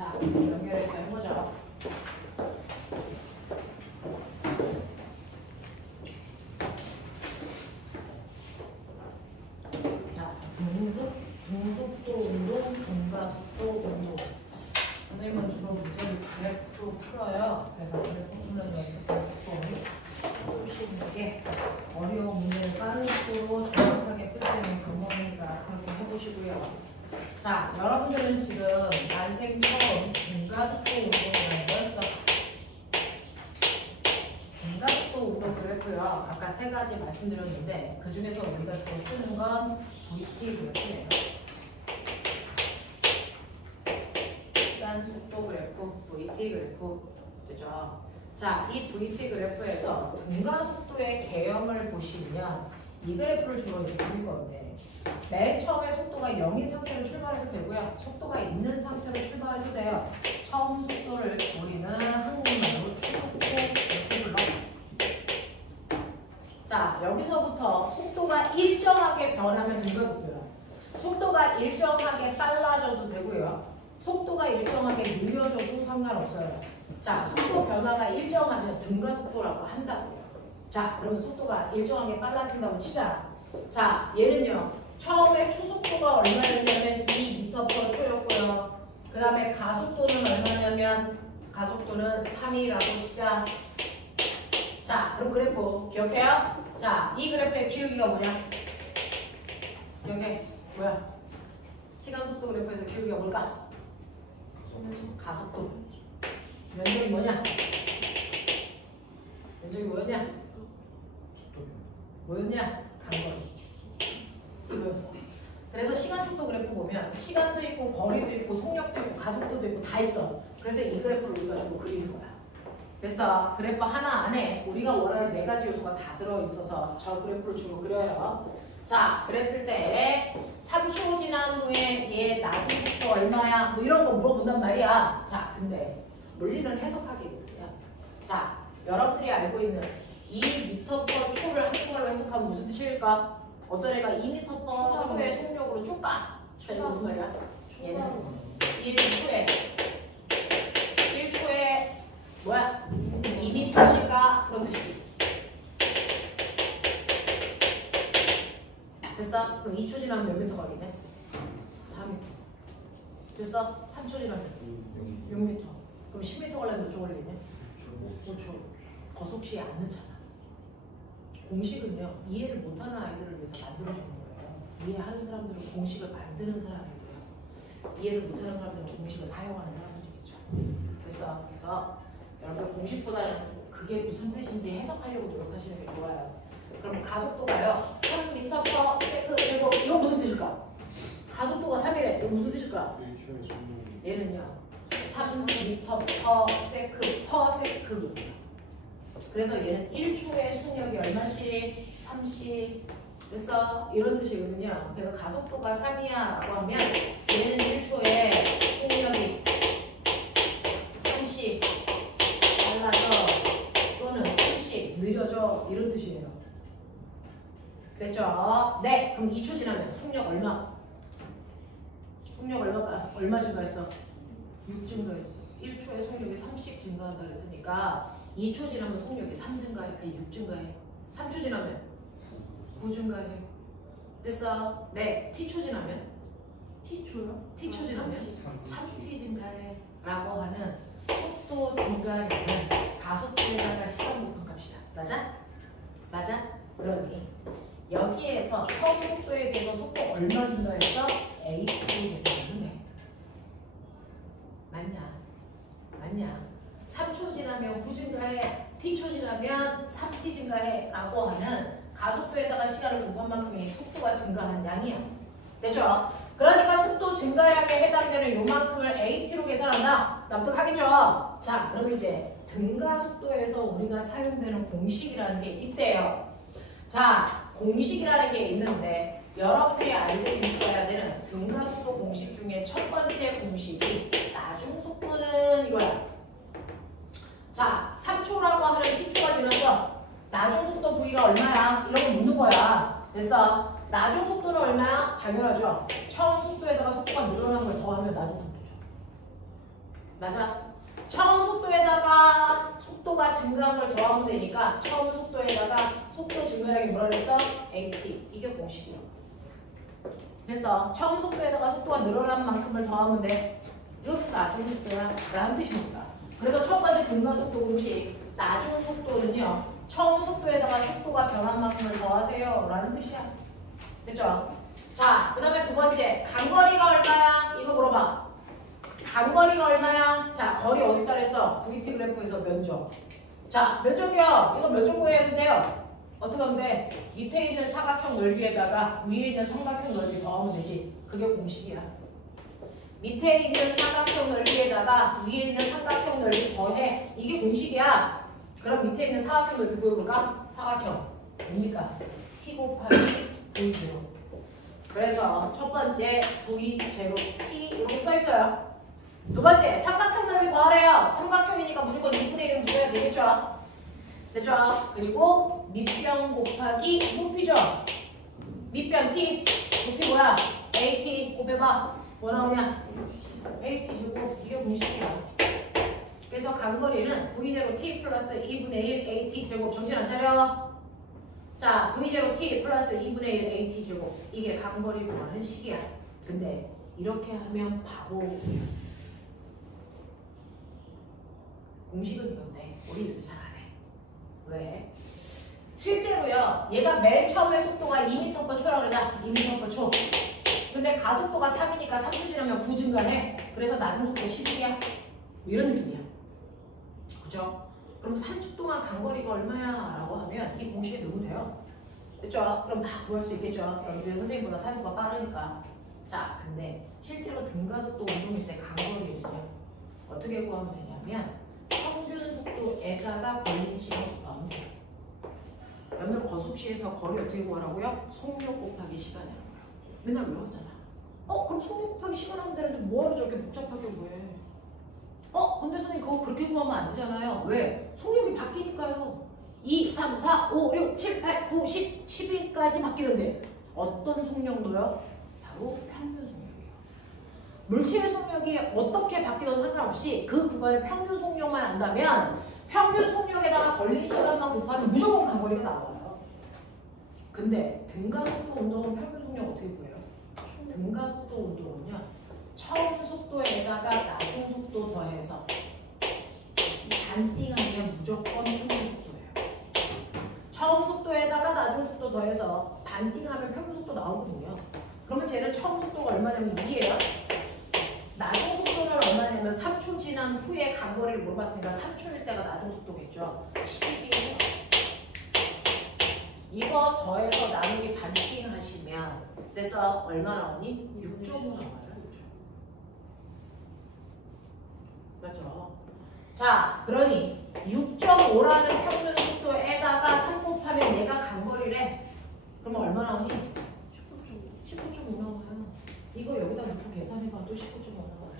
자, 연결해서 해보죠. 자, 등속도 운동, 등가속도 운동. 선생님은 주로 문제를 그래프로 풀어요. 그래서 그래프 풀는 연습을 조금 해보시는 어려운 문제를 빠른 속도로 정확하게 풀 수 있는 방법이니까 그렇게 해보시고요. 자, 여러분들은 지금 난생 처음 등가속도 운동이라는 거 했어. 등가속도 운동 그래프요. 아까 세 가지 말씀드렸는데 그 중에서 우리가 주로 쓰는 건 VT 그래프예요. 시간 속도 그래프, VT 그래프 되죠. 자, 이 VT 그래프에서 등가속도의 개형을 보시면 이 그래프를 주로 이렇게 그릴 건데 맨 처음에 속도가 0인 상태로 출발해도 되고요. 속도가 있는 상태로 출발해도 돼요. 처음 속도를 우리는 한국말로 초속도 이렇게 불러. 자, 여기서부터 속도가 일정하게 변하면 등가속도예요. 속도가 일정하게 빨라져도 되고요. 속도가 일정하게 느려져도 상관없어요. 자, 속도 변화가 일정하면 등가속도라고 한다고요. 자, 그러면 속도가 일정하게 빨라진다고 치자. 자, 얘는요. 처음에 초속도가 얼마였냐면 2m/초였고요. 그 다음에 가속도는 얼마냐면 가속도는 3이라고 치자. 자, 그럼 그래프 기억해요? 자, 이 그래프의 기울기가 뭐냐? 기억해. 뭐야? 시간속도 그래프에서 기울기가 뭘까? 가속도. 면적이 뭐냐? 면적이 뭐였냐? 뭐였냐? 간거리. 이거였어. 그래서 시간속도 그래프 보면 시간도 있고 거리도 있고 속력도 있고 가속도도 있고 다 있어. 그래서 이 그래프를 우리가 주로 그리는 거야. 됐어. 그래프 하나 안에 우리가 원하는 4가지 요소가 다 들어있어서 저 그래프를 주로 그려요. 자, 그랬을 때 3초 지난 후에 얘 나중 속도 얼마야? 뭐 이런 거 물어본단 말이야. 자, 근데 논리는 해석하기거든요. 자, 여러분들이 알고 있는 2m/초를 한국말로 해석하면 무슨 뜻일까? 어떤 애가 2m/초의 속력으로 쭉 가. 이게 무슨 말이야? 얘는 1초에 뭐야? 2m씩 가. 그런 뜻이. 됐어? 그럼 2초 지나면 몇 미터 가겠네? 4m. 됐어? 3초 지나면 6m. 그럼 10m 걸리면 몇 초 걸리겠네? 5초. 거속시에 안 넣잖아. 공식은요, 이해를 못하는 아이들을 위해서 만들어주는 거예요. 이해하는 사람들은 공식을 만드는 사람이고요. 이해를 못하는 사람들은 공식을 사용하는 사람들이겠죠. 됐어? 그래서 여러분 공식보다는 그게 무슨 뜻인지 해석하려고 노력하시는 게 좋아요. 그럼 가속도가요, 3m/s 제곱. 이건 무슨 뜻일까? 가속도가 3이래. 이건 무슨 뜻일까? 얘는요, 3m/s/s. 그래서 얘는 1초의 속력이 얼마씩? 3씩. 그래서 이런 뜻이거든요. 그래서 가속도가 3이야 라고 하면 얘는 1초에 속력이 3씩 달라져 또는 3씩 느려져. 이런 뜻이에요. 됐죠? 네. 그럼 2초 지나면 속력 얼마? 속력 얼마 증가했어? 6 증가했어. 1초에 속력이 3씩 증가한다 그랬으니까 2초 지나면 속력이 3 증가해? 아니 6 증가해? 3초 지나면 9 증가해? 됐어? 네. T초 지나면? T초요? T초 지나면 3T 증가해 라고 하는 속도 증가량은 가속도에다가 시간 곱한 값이다. 맞아? 맞아? 그러니 여기에서 처음 속도에 비해서 속도 얼마 증가했어? AT 계산하면 돼. 맞냐? 맞냐? 3초 지나면 9 증가해, T초 지나면 3T 증가해 라고 하는 가속도에다가 시간을 곱한 만큼이 속도가 증가한 양이야. 됐죠? 그러니까 속도 증가량에 해당되는 요만큼을 AT로 계산한다. 납득하겠죠? 자, 그럼 이제 등가속도에서 우리가 사용되는 공식이라는 게 있대요. 자, 공식이라는 게 있는데 여러분들이 알고 있어야 되는 등가속도 공식 중에 첫 번째 공식이 나중속도는 이거야. 자, 3초라고 하는 T초가 지났어. 나중속도 V가 얼마야? 이런 거 묻는 거야. 됐어? 나중속도는 얼마야? 당연하죠. 처음 속도에다가 속도가 늘어난 걸 더하면 나중속도죠. 맞아. 처음 속도에다가 속도가 증가한 걸 더하면 되니까 처음 속도에다가 속도 증가량이 뭐라 그랬어? AT. 이게 공식이야. 됐어. 처음 속도에다가 속도가 늘어난 만큼을 더하면 돼. 이건 나중 속도야 라는 뜻입니다. 그래서 첫 번째 등가속도 공식 나중 속도는요. 처음 속도에다가 속도가 변한 만큼을 더하세요 라는 뜻이야. 됐죠? 자, 그 다음에 두 번째 간거리가 얼마야? 이거 물어봐. 간거리가 얼마야? 자, 거리 어디다 그랬어? VT 그래프에서 면적. 자, 면적이요. 이거 면적 구해야 되는데요. 어떻게 하면 돼? 밑에 있는 사각형 넓이에다가 위에 있는 삼각형 넓이 더하면 되지. 그게 공식이야. 밑에 있는 사각형 넓이에다가 위에 있는 삼각형 넓이 더해. 이게 공식이야. 그럼 밑에 있는 사각형 넓이 구해볼까? 사각형. 뭡니까? T 곱하기 V0. 그래서 첫 번째 V0 T 이렇게 써있어요. 두 번째 삼각형 넓이 더하래요. 삼각형이니까 무조건 2분의 1은 붙여야 되겠죠? 됐죠? 그리고 밑변 곱하기 높이죠? 밑변 T 높이 뭐야? AT 곱해봐. 뭐 나오냐? AT 제곱. 이게 공식이야. 그래서 간거리는 V0T 플러스 2분의 1 AT 제곱. 정신 안 차려? 자, V0T 플러스 2분의 1 AT 제곱. 이게 간거리 구하는 식이야. 근데 이렇게 하면 바보. 공식은 이건데 우리 이렇게 잘 안 해. 왜? 실제로요. 얘가 맨 처음에 속도가 2m/초라고 그러냐? 2m/초. 근데 가속도가 3이니까 3초 지나면 9 증가해. 그래서 나중 속도 11이야. 이런 느낌이야. 그죠? 그럼 3초 동안 간거리가 얼마야? 라고 하면 이 공식에 넣으면 돼요. 됐죠? 그럼 막 구할 수 있겠죠? 그럼 우리 선생님보다 산수가 빠르니까. 자, 근데 실제로 등가속도 운동일 때 간거리는요. 어떻게 구하면 되냐면 평균 속도에다가 걸린 시간을 구하면 돼요. 여러분들 거속시에서 거리 어떻게 구하라고요? 속력 곱하기 시간이라고요. 맨날 외웠잖아. 그럼 속력 곱하기 시간 하면 되는데 뭐하러 저렇게 복잡하게 구해? 근데 선생님 그거 그렇게 구하면 안 되잖아요. 왜? 속력이 바뀌니까요. 2, 3, 4, 5, 6, 7, 8, 9, 10, 11까지 바뀌는데 어떤 속력도요? 바로 평균 속력이에요. 물체의 속력이 어떻게 바뀌어도 상관없이 그 구간의 평균 속력만 안다면 평균 속력에다가 걸린 시간만 곱하면 무조건 간거리가 나와요. 근데 등가속도 운동은 평균 속력 어떻게 구해요? 등가속도 운동은요. 처음 속도에다가 나중 속도 더해서 반띵하면 무조건 평균 속도예요. 처음 속도에다가 나중 속도 더해서 반띵하면 평균 속도 나오거든요. 그러면 쟤는 처음 속도가 얼마냐면 2예요. 나중 속도는 얼마냐면 3초 지난 후에 간거리를 물어봤으니까 3초일 때가 나중 속도겠죠. 11이에요. 이거 더해서 나누기 반띵 하시면 그래서 얼마 나오니? 6.5 나와요. 맞죠? 자, 그러니 6.5라는 평균 속도에다가 3 곱하면 얘가 간거리래. 그러면 얼마 나오니? 19.5 나와요. 이거 여기다 놓고 계산해봐도 19.5 나와요.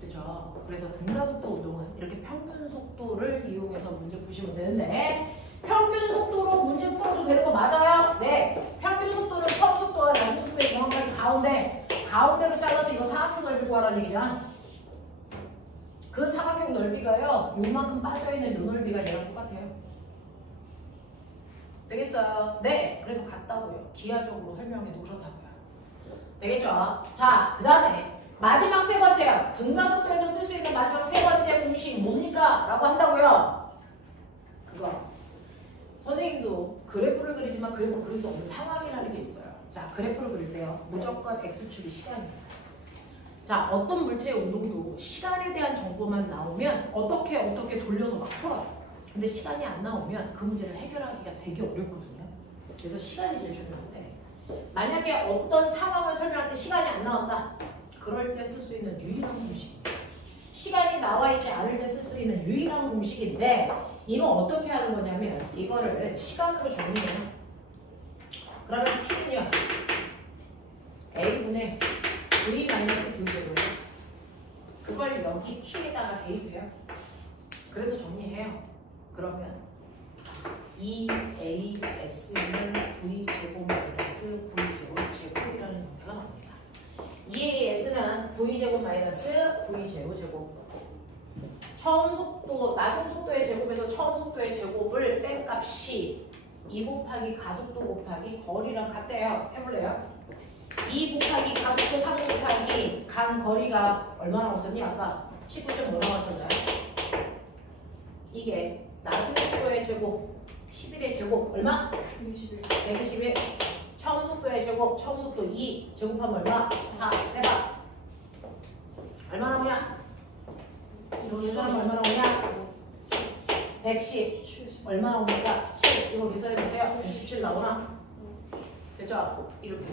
그죠? 그래서 등가속도 운동은 이렇게 평균 속도를 이용해서 문제 푸시면 되는데 평균 속도로 문제 풀어도 되는 거 맞아요? 네. 평균 속도는 처음 속도와 나중 속도의 정확하게 가운데로 잘라서 이거 사각형 넓이 구하라는 얘기야. 그 사각형 넓이가요. 요만큼 빠져있는 요 넓이가 얘랑 똑같아요. 되겠어요? 네. 그래서 같다고요. 기하적으로 설명해도 그렇다고요. 되겠죠? 자, 그 다음에 마지막 세 번째요. 등가속도에서 쓸 수 있는 마지막 세 번째 공식 뭡니까? 라고 한다고요. 그거. 선생님도 그래프를 그리지만 그래프 그릴 수 없는 상황이라는 게 있어요. 자, 그래프를 그릴 때요. 무조건 X축이 시간입니다. 자, 어떤 물체의 운동도 시간에 대한 정보만 나오면 어떻게 돌려서 막 풀어요. 근데 시간이 안 나오면 그 문제를 해결하기가 되게 어렵거든요. 그래서 시간이 제일 중요한데 만약에 어떤 상황을 설명할 때 시간이 안 나온다. 그럴 때 쓸 수 있는 유일한 공식. 시간이 나와 있지 않을 때 쓸 수 있는 유일한 공식인데 이거 어떻게 하는 거냐면 이거를 시간으로 정리해요. 그러면 T는요. A분의 V-V제곱 그걸 여기 T에다가 대입해요. 그래서 정리해요. 그러면 2AS는 V제곱 마이너스 V제곱 제곱이라는 형태가 나옵니다. EAS는 V제곱 마이너스 V0 제곱. 처음 속도, 나중 속도의 제곱에서 처음 속도의 제곱을 뺀 값이 2 곱하기 가속도 곱하기 거리랑 같대요. 해볼래요? 2 곱하기 가속도 3 곱하기 간 거리가 얼마 나왔었니? 아까 19.5 나왔었나요? 이게 나중 속도의 제곱 11의 제곱 얼마? 121. 처음 속도의 제곱 처음 속도 2 제곱하면 얼마? 4 해봐. 얼마 나오냐? 이거 계산하면 얼마 나오냐? 110 얼마 나옵니까? 7 이거 계산해보세요. 117 나오나? 됐죠? 이렇게.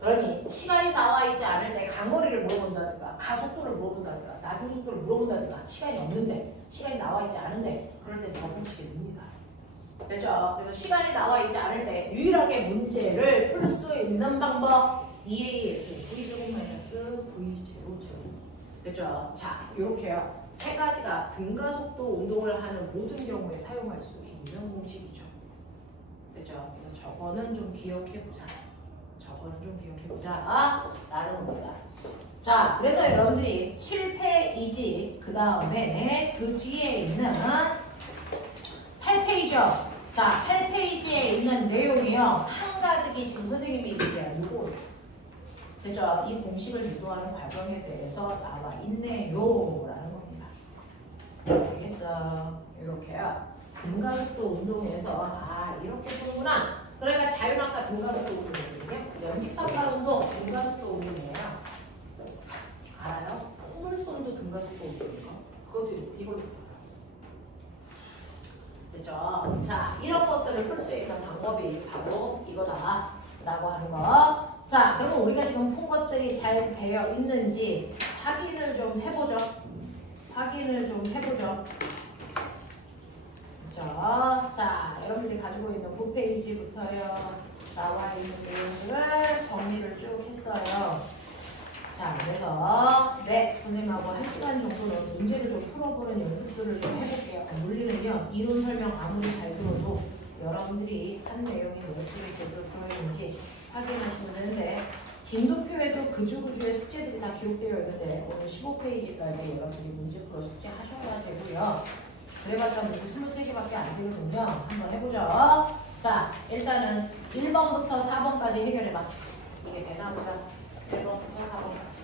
그러니 시간이 나와 있지 않을 때 간거리를 물어본다든가 가속도를 물어본다든가 나중 속도를 물어본다든가 시간이 없는데 시간이 나와 있지 않은데 그럴 때 적응시게 됩니다. 됐죠? 그래서 시간이 나와 있지 않을 때 유일하게 문제를 풀 수 있는 방법 EAS V제곱 마이너스 V0 제곱. 됐죠? 자, 이렇게요. 세 가지가 등가속도 운동을 하는 모든 경우에 사용할 수 있는 공식이죠. 됐죠? 그래서 저거는 좀 기억해보자. 저거는 좀 기억해보자. 라는 겁니다. 자, 그래서 여러분들이 7페이지 그 다음에 그 뒤에 있는 8페이지요. 자, 8페이지에 있는 내용이요. 한가득이 지금 선생님이 얘기한 요거. 됐죠? 이 공식을 유도하는 과정에 대해서 나와 있네요. 라는 겁니다. 알겠어. 이렇게요. 등가속도 운동에서 이렇게 보는구나. 그러니까 자율학과 등가속도 운동이거든요. 연직상파 운동 등가속도 운동이에요. 알아요? 포물선도 등가속도 운동인가? 그것도 이걸로 됐죠? 자, 이런 것들을 풀 수 있는 방법이 바로 이거다 라고 하는 거. 자, 그러면 우리가 지금 푼 것들이 잘 되어 있는지 확인을 좀 해보죠. 확인을 좀 해보죠. 그렇죠? 자, 여러분들이 가지고 있는 9페이지부터요. 나와 있는 내용들을 정리를 쭉 했어요. 자, 그래서 선생님하고 1시간 정도는 문제를 좀 풀어보는 연습들을 좀 해볼게요. 물리는요, 이론 설명 아무리 잘 들어도 여러분들이 한 내용이 어떻게 제대로 들어있는지 확인하시면 되는데 진도표에도 그주의 숙제들이 다 기록되어 있는데 오늘 15페이지까지 여러분들이 문제 풀어 숙제 하셔야 되고요. 그래봤자 문제 23개밖에 안 되거든요. 한번 해보죠. 자, 일단은 1번부터 4번까지 해결해봐. 이게 되나 보자. 1번부터 4번까지.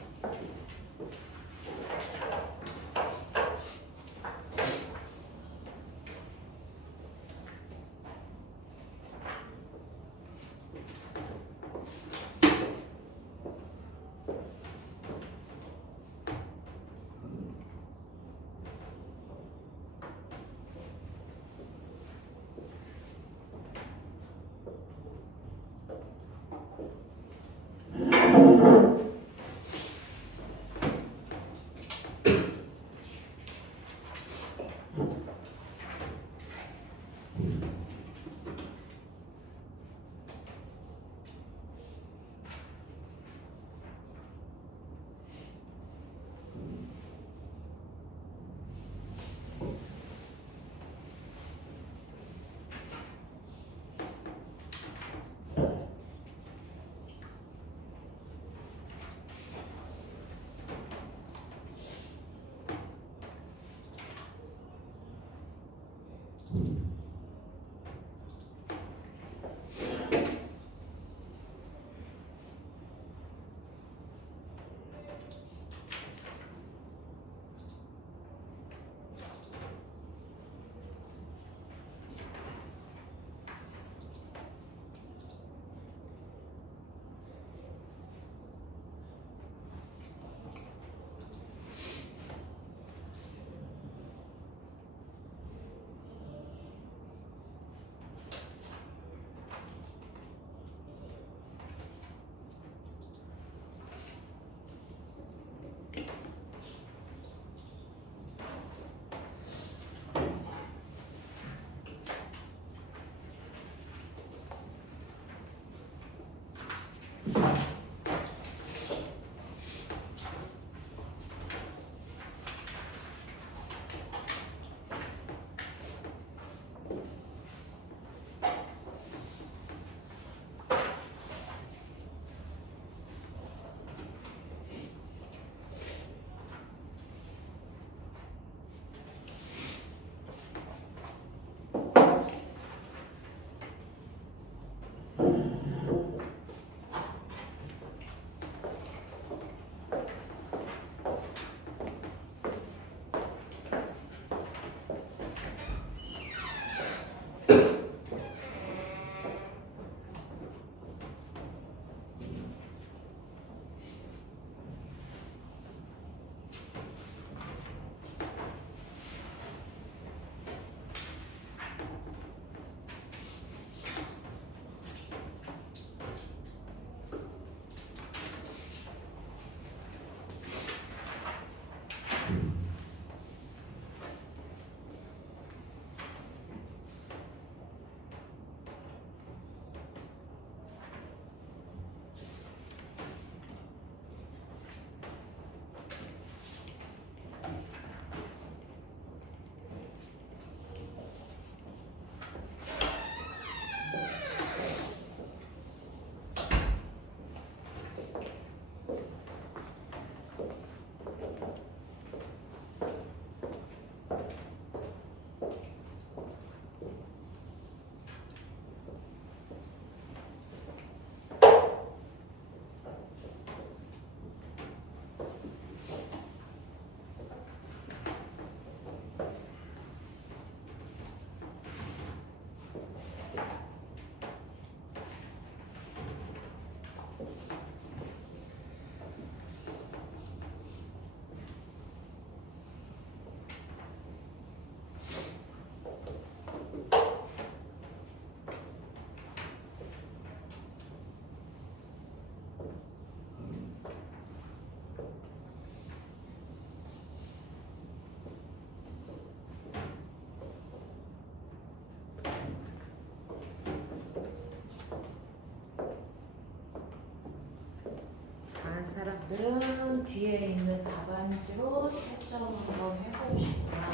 사람들은 뒤에 있는 답안지로 채점 한번 해보시구나.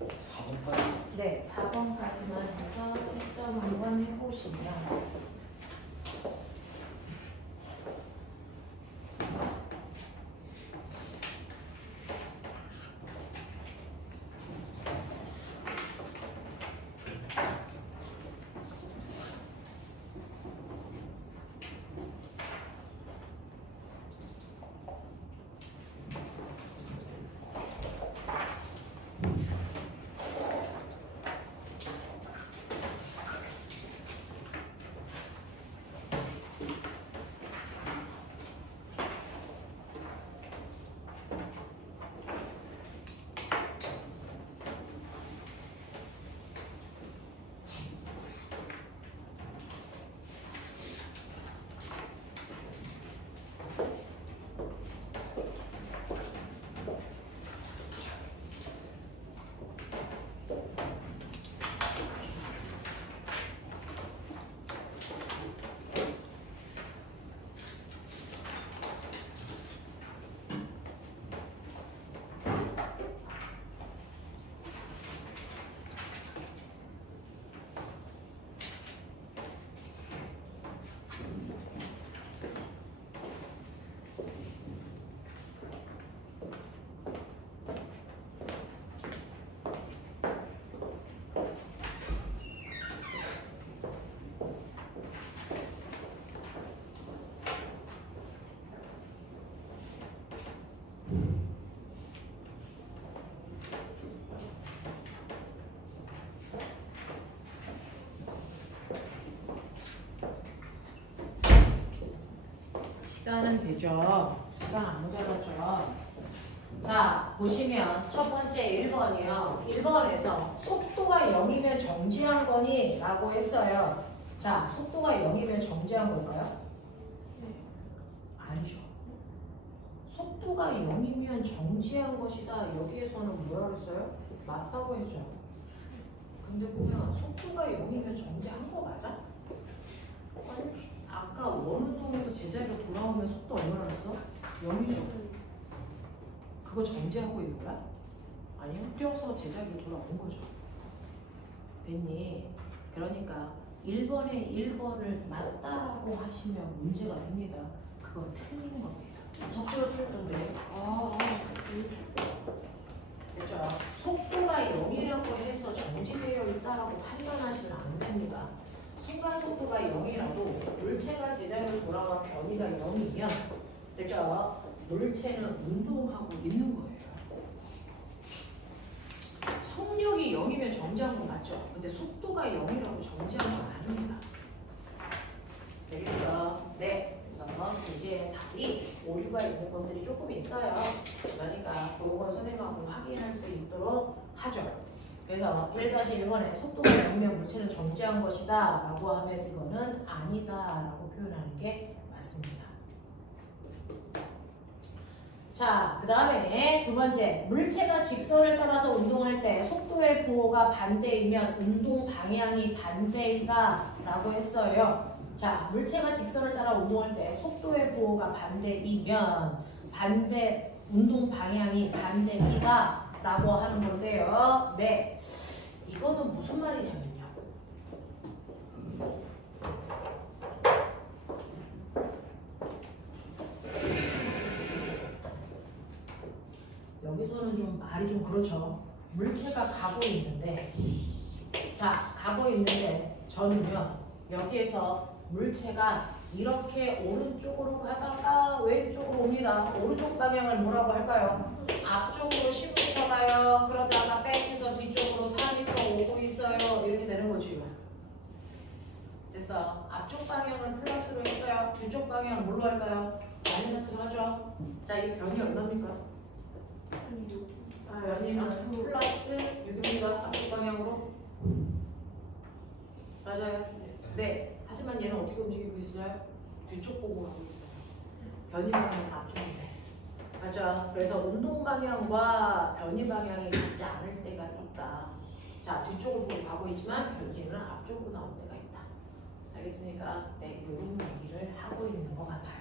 4번까지? 네, 4번까지만 해서 채점 한번 해보시면 시간은 되죠. 시간 안 모자랐죠. 자, 보시면 첫 번째 1번이요. 1번에서 속도가 0이면 정지한 거니? 라고 했어요. 자, 속도가 0이면 정지한 걸까요? 네. 아니죠. 속도가 0이면 정지한 것이다. 여기에서는 뭐라 그랬어요? 맞다고 했죠. 근데 보면 속도가 0이면 정지한 거 맞아? 아니, 아까 원운동에서 제자리로 돌아오면 속도 얼마나 났어? 0이죠. 그거 정지하고 있는 거야? 아니요. 뛰어서 제자리로 돌아온 거죠. 됐니? 그러니까 1번에 1번을 맞다라고 하시면 문제가 됩니다. 그건 틀린 겁니다. 박수가 틀렸던데. 됐죠? 속도가 0이라고 해서 정지되어 있다라고 판단하시면 안 됩니다. 순간 속도가 0이라도 물체가 제자리로 돌아와 변이가 0이면 됐죠? 물체는 운동하고 있는 거예요. 속력이 0이면 정지한 거 맞죠? 근데 속도가 0이라고 정지한 건 아닙니다. 되겠어? 네. 그래서 이제 답이 오류가 있는 것들이 조금 있어요. 그러니까 그건 선생님하고 확인할 수 있도록 하죠. 그래서 1-1번에 속도가 0이면 물체는 정지한 것이다 라고 하면 이거는 아니다 라고 표현하는 게 맞습니다. 자, 그 다음에 두 번째, 물체가 직선을 따라서 운동할 때 속도의 부호가 반대이면 운동 방향이 반대이다 라고 했어요. 자, 물체가 직선을 따라 운동할 때 속도의 부호가 반대이면 운동 방향이 반대이다 라고 하는 건데요. 네, 이거는 무슨 말이냐면요. 여기서는 좀 말이 좀 그렇죠. 물체가 가고 있는데, 자, 가고 있는데 저는요, 여기에서 물체가 이렇게 오른쪽으로 가다가 왼쪽으로 옵니다. 오른쪽 방향을 뭐라고 할까요? 앞쪽으로 10m 가요. 그러다가 백해서 뒤쪽으로 4m 오고 있어요. 이렇게 되는 거지. 됐어. 앞쪽 방향을 플러스로 했어요. 뒤쪽 방향을 뭘로 할까요? 마이너스로 하죠. 자, 이 변이 얼마입니까? 변이는 플러스 6입니다. 앞쪽 방향으로. 맞아요. 네. 하지만 얘는 어떻게 움직이고 있어요? 뒤쪽 보고 가고 있어요. 변이 방향은 앞쪽인데. 맞아. 그래서 운동 방향과 변이 방향이 같지 않을 때가 있다. 자, 뒤쪽을 보고 가고 있지만 변이는 앞쪽으로 나올 때가 있다. 알겠습니까? 네, 이런 얘기를 하고 있는 것 같아요.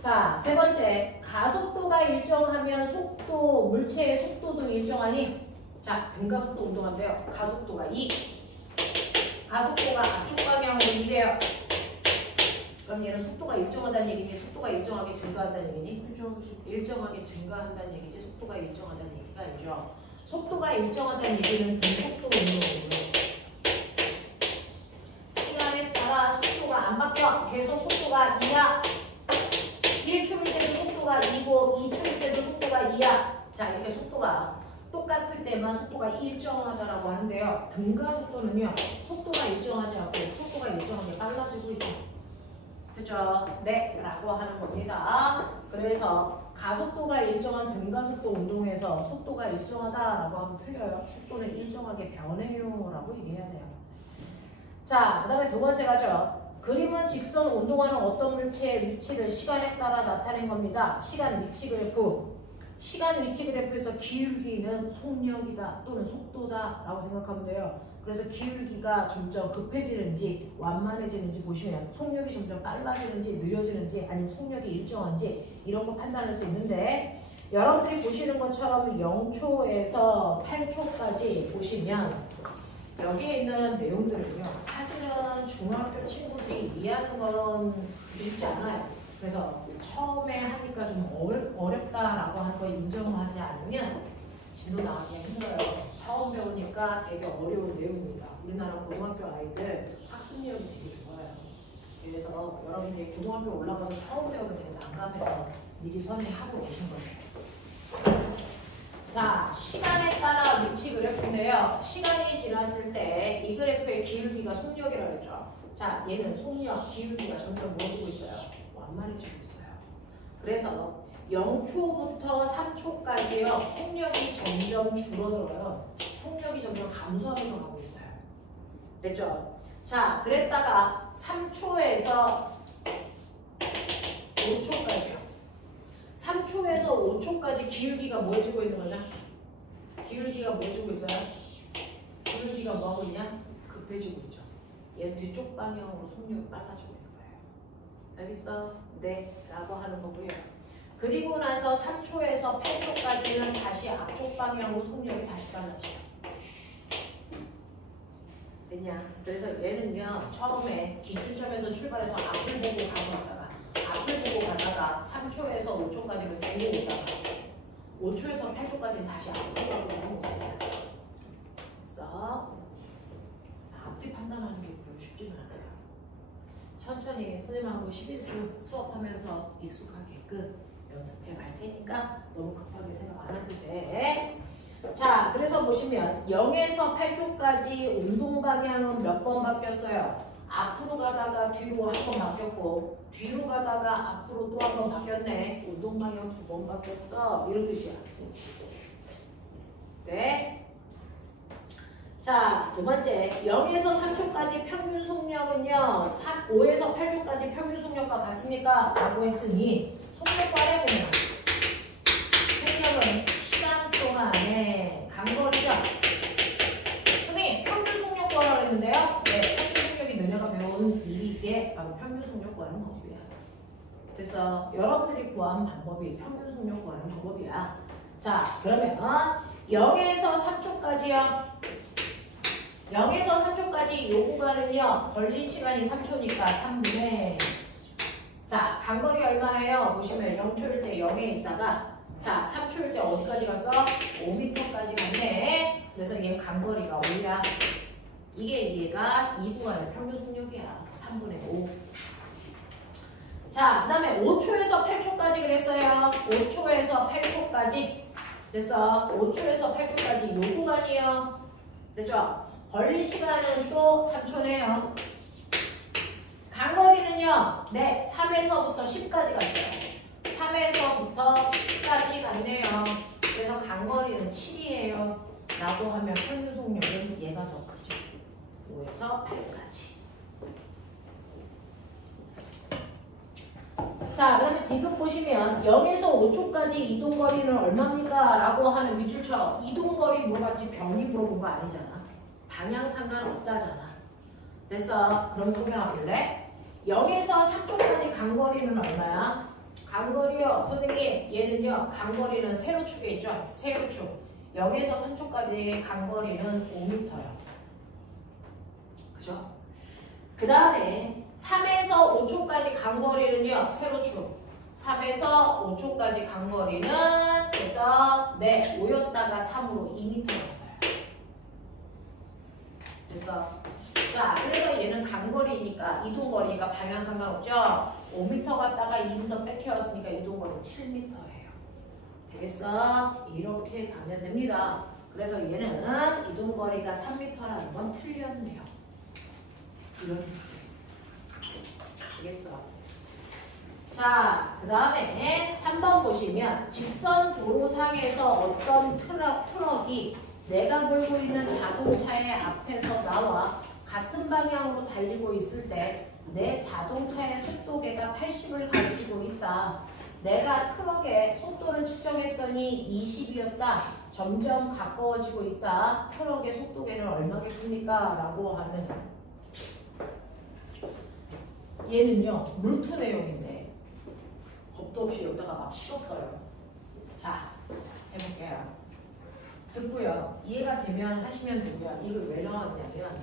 자, 세 번째, 가속도가 일정하면 속도, 물체의 속도도 일정하니? 자, 등가속도 운동한대요. 가속도가 2. 가속도가 앞쪽 방향으로 2래요. 그럼 얘는 속도가 일정하다는 얘기니? 속도가 일정하게 증가한다는 얘기니? 일정하게 증가한다는 얘기지. 속도가 일정하다는 얘기가 아니죠. 속도가 일정하다는 얘기는 등속도 운동이고요. 시간에 따라 속도가 안 바뀌어. 계속 속도가 2야. 1초일 때도 속도가 2고 2초일 때도 속도가 2야. 자, 이렇게 속도가 똑같을 때만 속도가 일정하다라고 하는데요. 등가속도는요. 속도가 일정하지 않고 속도가 일정하게 빨라지고 있죠. 그죠? 네, 라고 하는 겁니다. 그래서 가속도가 일정한 등가속도 운동에서 속도가 일정하다라고 하면 틀려요. 속도는 일정하게 변해요 라고 얘기해야 돼요. 자, 그 다음에 두 번째 가죠. 그림은 직선 운동하는 어떤 물체의 위치를 시간에 따라 나타낸 겁니다. 시간 위치 그래프. 시간 위치 그래프에서 기울기는 속력이다 또는 속도다 라고 생각하면 돼요. 그래서 기울기가 점점 급해지는지 완만해지는지 보시면 속력이 점점 빨라지는지 느려지는지 아니면 속력이 일정한지 이런 거 판단할 수 있는데, 여러분들이 보시는 것처럼 0초에서 8초까지 보시면 여기에 있는 내용들은요, 사실은 중학교 친구들이 이해하는 건 쉽지 않아요. 그래서 처음에 하니까 좀 어렵다라고 하는 걸 인정하지 않으면 진도 나가기 힘들어요. 처음 배우니까 되게 어려운 내용입니다. 우리나라 고등학교 아이들 학습력이 되게 좋아요. 그래서 여러분들이 고등학교 올라가서 처음 배우면 되게 난감해서 미리 선행하고 계신 거예요. 자, 시간에 따라 위치 그래프인데요. 시간이 지났을 때 이 그래프의 기울기가 속력이라고 했죠. 자, 얘는 속력, 기울기가 점점 뭐해지고 있어요? 완만해지고 있어요. 그래서 0초부터 3초까지요. 속력이 점점 줄어들어요. 속력이 점점 감소하면서 가고 있어요. 됐죠? 자, 그랬다가 3초에서 5초까지요. 3초에서 5초까지 기울기가 뭐해지고 있는 거죠? 기울기가 뭐해지고 있어요? 기울기가 뭐하고 있냐? 급해지고 있죠. 얘 뒤쪽 방향으로 속력이 빨라지고 있는 거예요. 알겠어? 네, 라고 하는 거고요. 그리고 나서 3초에서 8초까지는 다시 앞쪽 방향으로 속력이 다시 빨라지죠. 됐냐? 그래서 얘는요, 처음에 기준점에서 출발해서 앞을 보고 가다가 3초에서 5초까지는 뒤로 오다가 5초에서 8초까지는 다시 앞으로 가고 있는 모습이에요. 그래서 앞뒤 판단하는 게 별로 쉽지는 않아요. 천천히 선생님하고 11주 수업하면서 익숙하게끔 연습해 갈 테니까 너무 급하게 생각 안 해도 돼. 자, 그래서 보시면 0에서 8초까지 운동 방향은 몇 번 바뀌었어요? 앞으로 가다가 뒤로 한 번 바뀌었고, 뒤로 가다가 앞으로 또 한 번 바뀌었네. 운동 방향 2번 바뀌었어. 이런 뜻이야. 네. 자, 두 번째, 0에서 3초까지 평균 속력은요, 5에서 8초까지 평균 속력과 같습니까? 라고 했으니 속력과 해보면 바로 평균속력 구하는 방법이야. 그래서 여러분들이 구한 방법이 평균속력 구하는 방법이야. 자, 그러면 0에서 3초까지요. 0에서 3초까지 요 구간은요. 걸린 시간이 3초니까 3분의 자, 간거리 얼마예요? 보시면 0초일 때 0에 있다가 자, 3초일 때 어디까지 갔어? 5m까지 갔네. 그래서 얘 간거리가 5야. 얘가 이 구간의 평균속력이야. 3분의 5. 자, 그 다음에 5초에서 8초까지 그랬어요. 5초에서 8초까지. 그래서 5초에서 8초까지 요 구간이에요. 됐죠? 걸린 시간은 또 3초네요. 간거리는요. 네, 3에서부터 10까지 갔어요. 3에서부터 10까지 갔네요. 그래서 간거리는 7이에요. 라고 하면 평균속력은 얘가 더 크죠. 5에서 8까지. 자, 그러면 디귿 보시면 0에서 5초까지 이동거리는 얼마입니까? 라고 하는 밑줄쳐. 이동거리 물어봤지 병이 물어본 거 아니잖아. 방향 상관없다잖아. 됐어. 그럼 설명해볼래? 0에서 3초까지 간거리는 얼마야? 간거리요. 선생님 얘는요. 간거리는 세로축에 있죠. 세로축. 0에서 3초까지 간거리는 5m요. 그죠? 그 다음에 3에서 5초까지 간거리는요. 세로축. 3에서 5초까지 간거리는 그래서 네 5였다가 3으로 2m였어요. 됐어. 자, 그래서 얘는 간거리니까 이동거리니까 방향 상관없죠. 5m 갔다가 2m 뺏겨왔으니까 이동거리 7m예요. 되겠어? 이렇게 가면 됩니다. 그래서 얘는 이동거리가 3m라는 건 틀렸네요. 이런 되겠어. 자, 그 다음에 3번 보시면 직선 도로상에서 어떤 트럭이 내가 몰고 있는 자동차의 앞에서 나와 같은 방향으로 달리고 있을 때 내 자동차의 속도계가 80을 가리키고 있다. 내가 트럭의 속도를 측정했더니 20이었다. 점점 가까워지고 있다. 트럭의 속도계는 얼마겠습니까? 라고 하는 얘는요. 물투 내용인데 겁도 없이 여기다가 막 실었어요. 자, 해볼게요. 듣고요. 이해가 되면 하시면 되고요. 이걸 왜 나왔냐면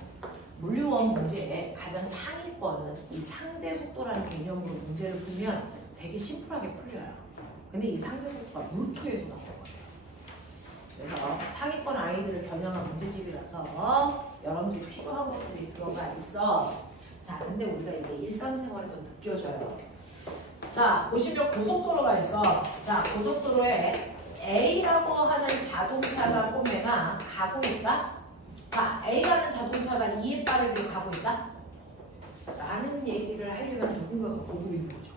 물리원 문제의 가장 상위권은 이 상대 속도라는 개념으로 문제를 풀면 되게 심플하게 풀려요. 근데 이 상대 속도가 물초에서 나오거든요. 그래서 상위권 아이들을 겨냥한 문제집이라서 여러분들이 필요한 것들이 들어가 있어. 자, 근데 우리가 이게 일상생활에서 느껴져요. 자, 보시면 고속도로가 있어. 자, 고속도로에 A라고 하는 자동차가 꼬매가 가고 있다. 자, A라는 자동차가 2의 빠르기로 가고 있다. 라는 얘기를 하려면 누군가가 보고 있는 거죠.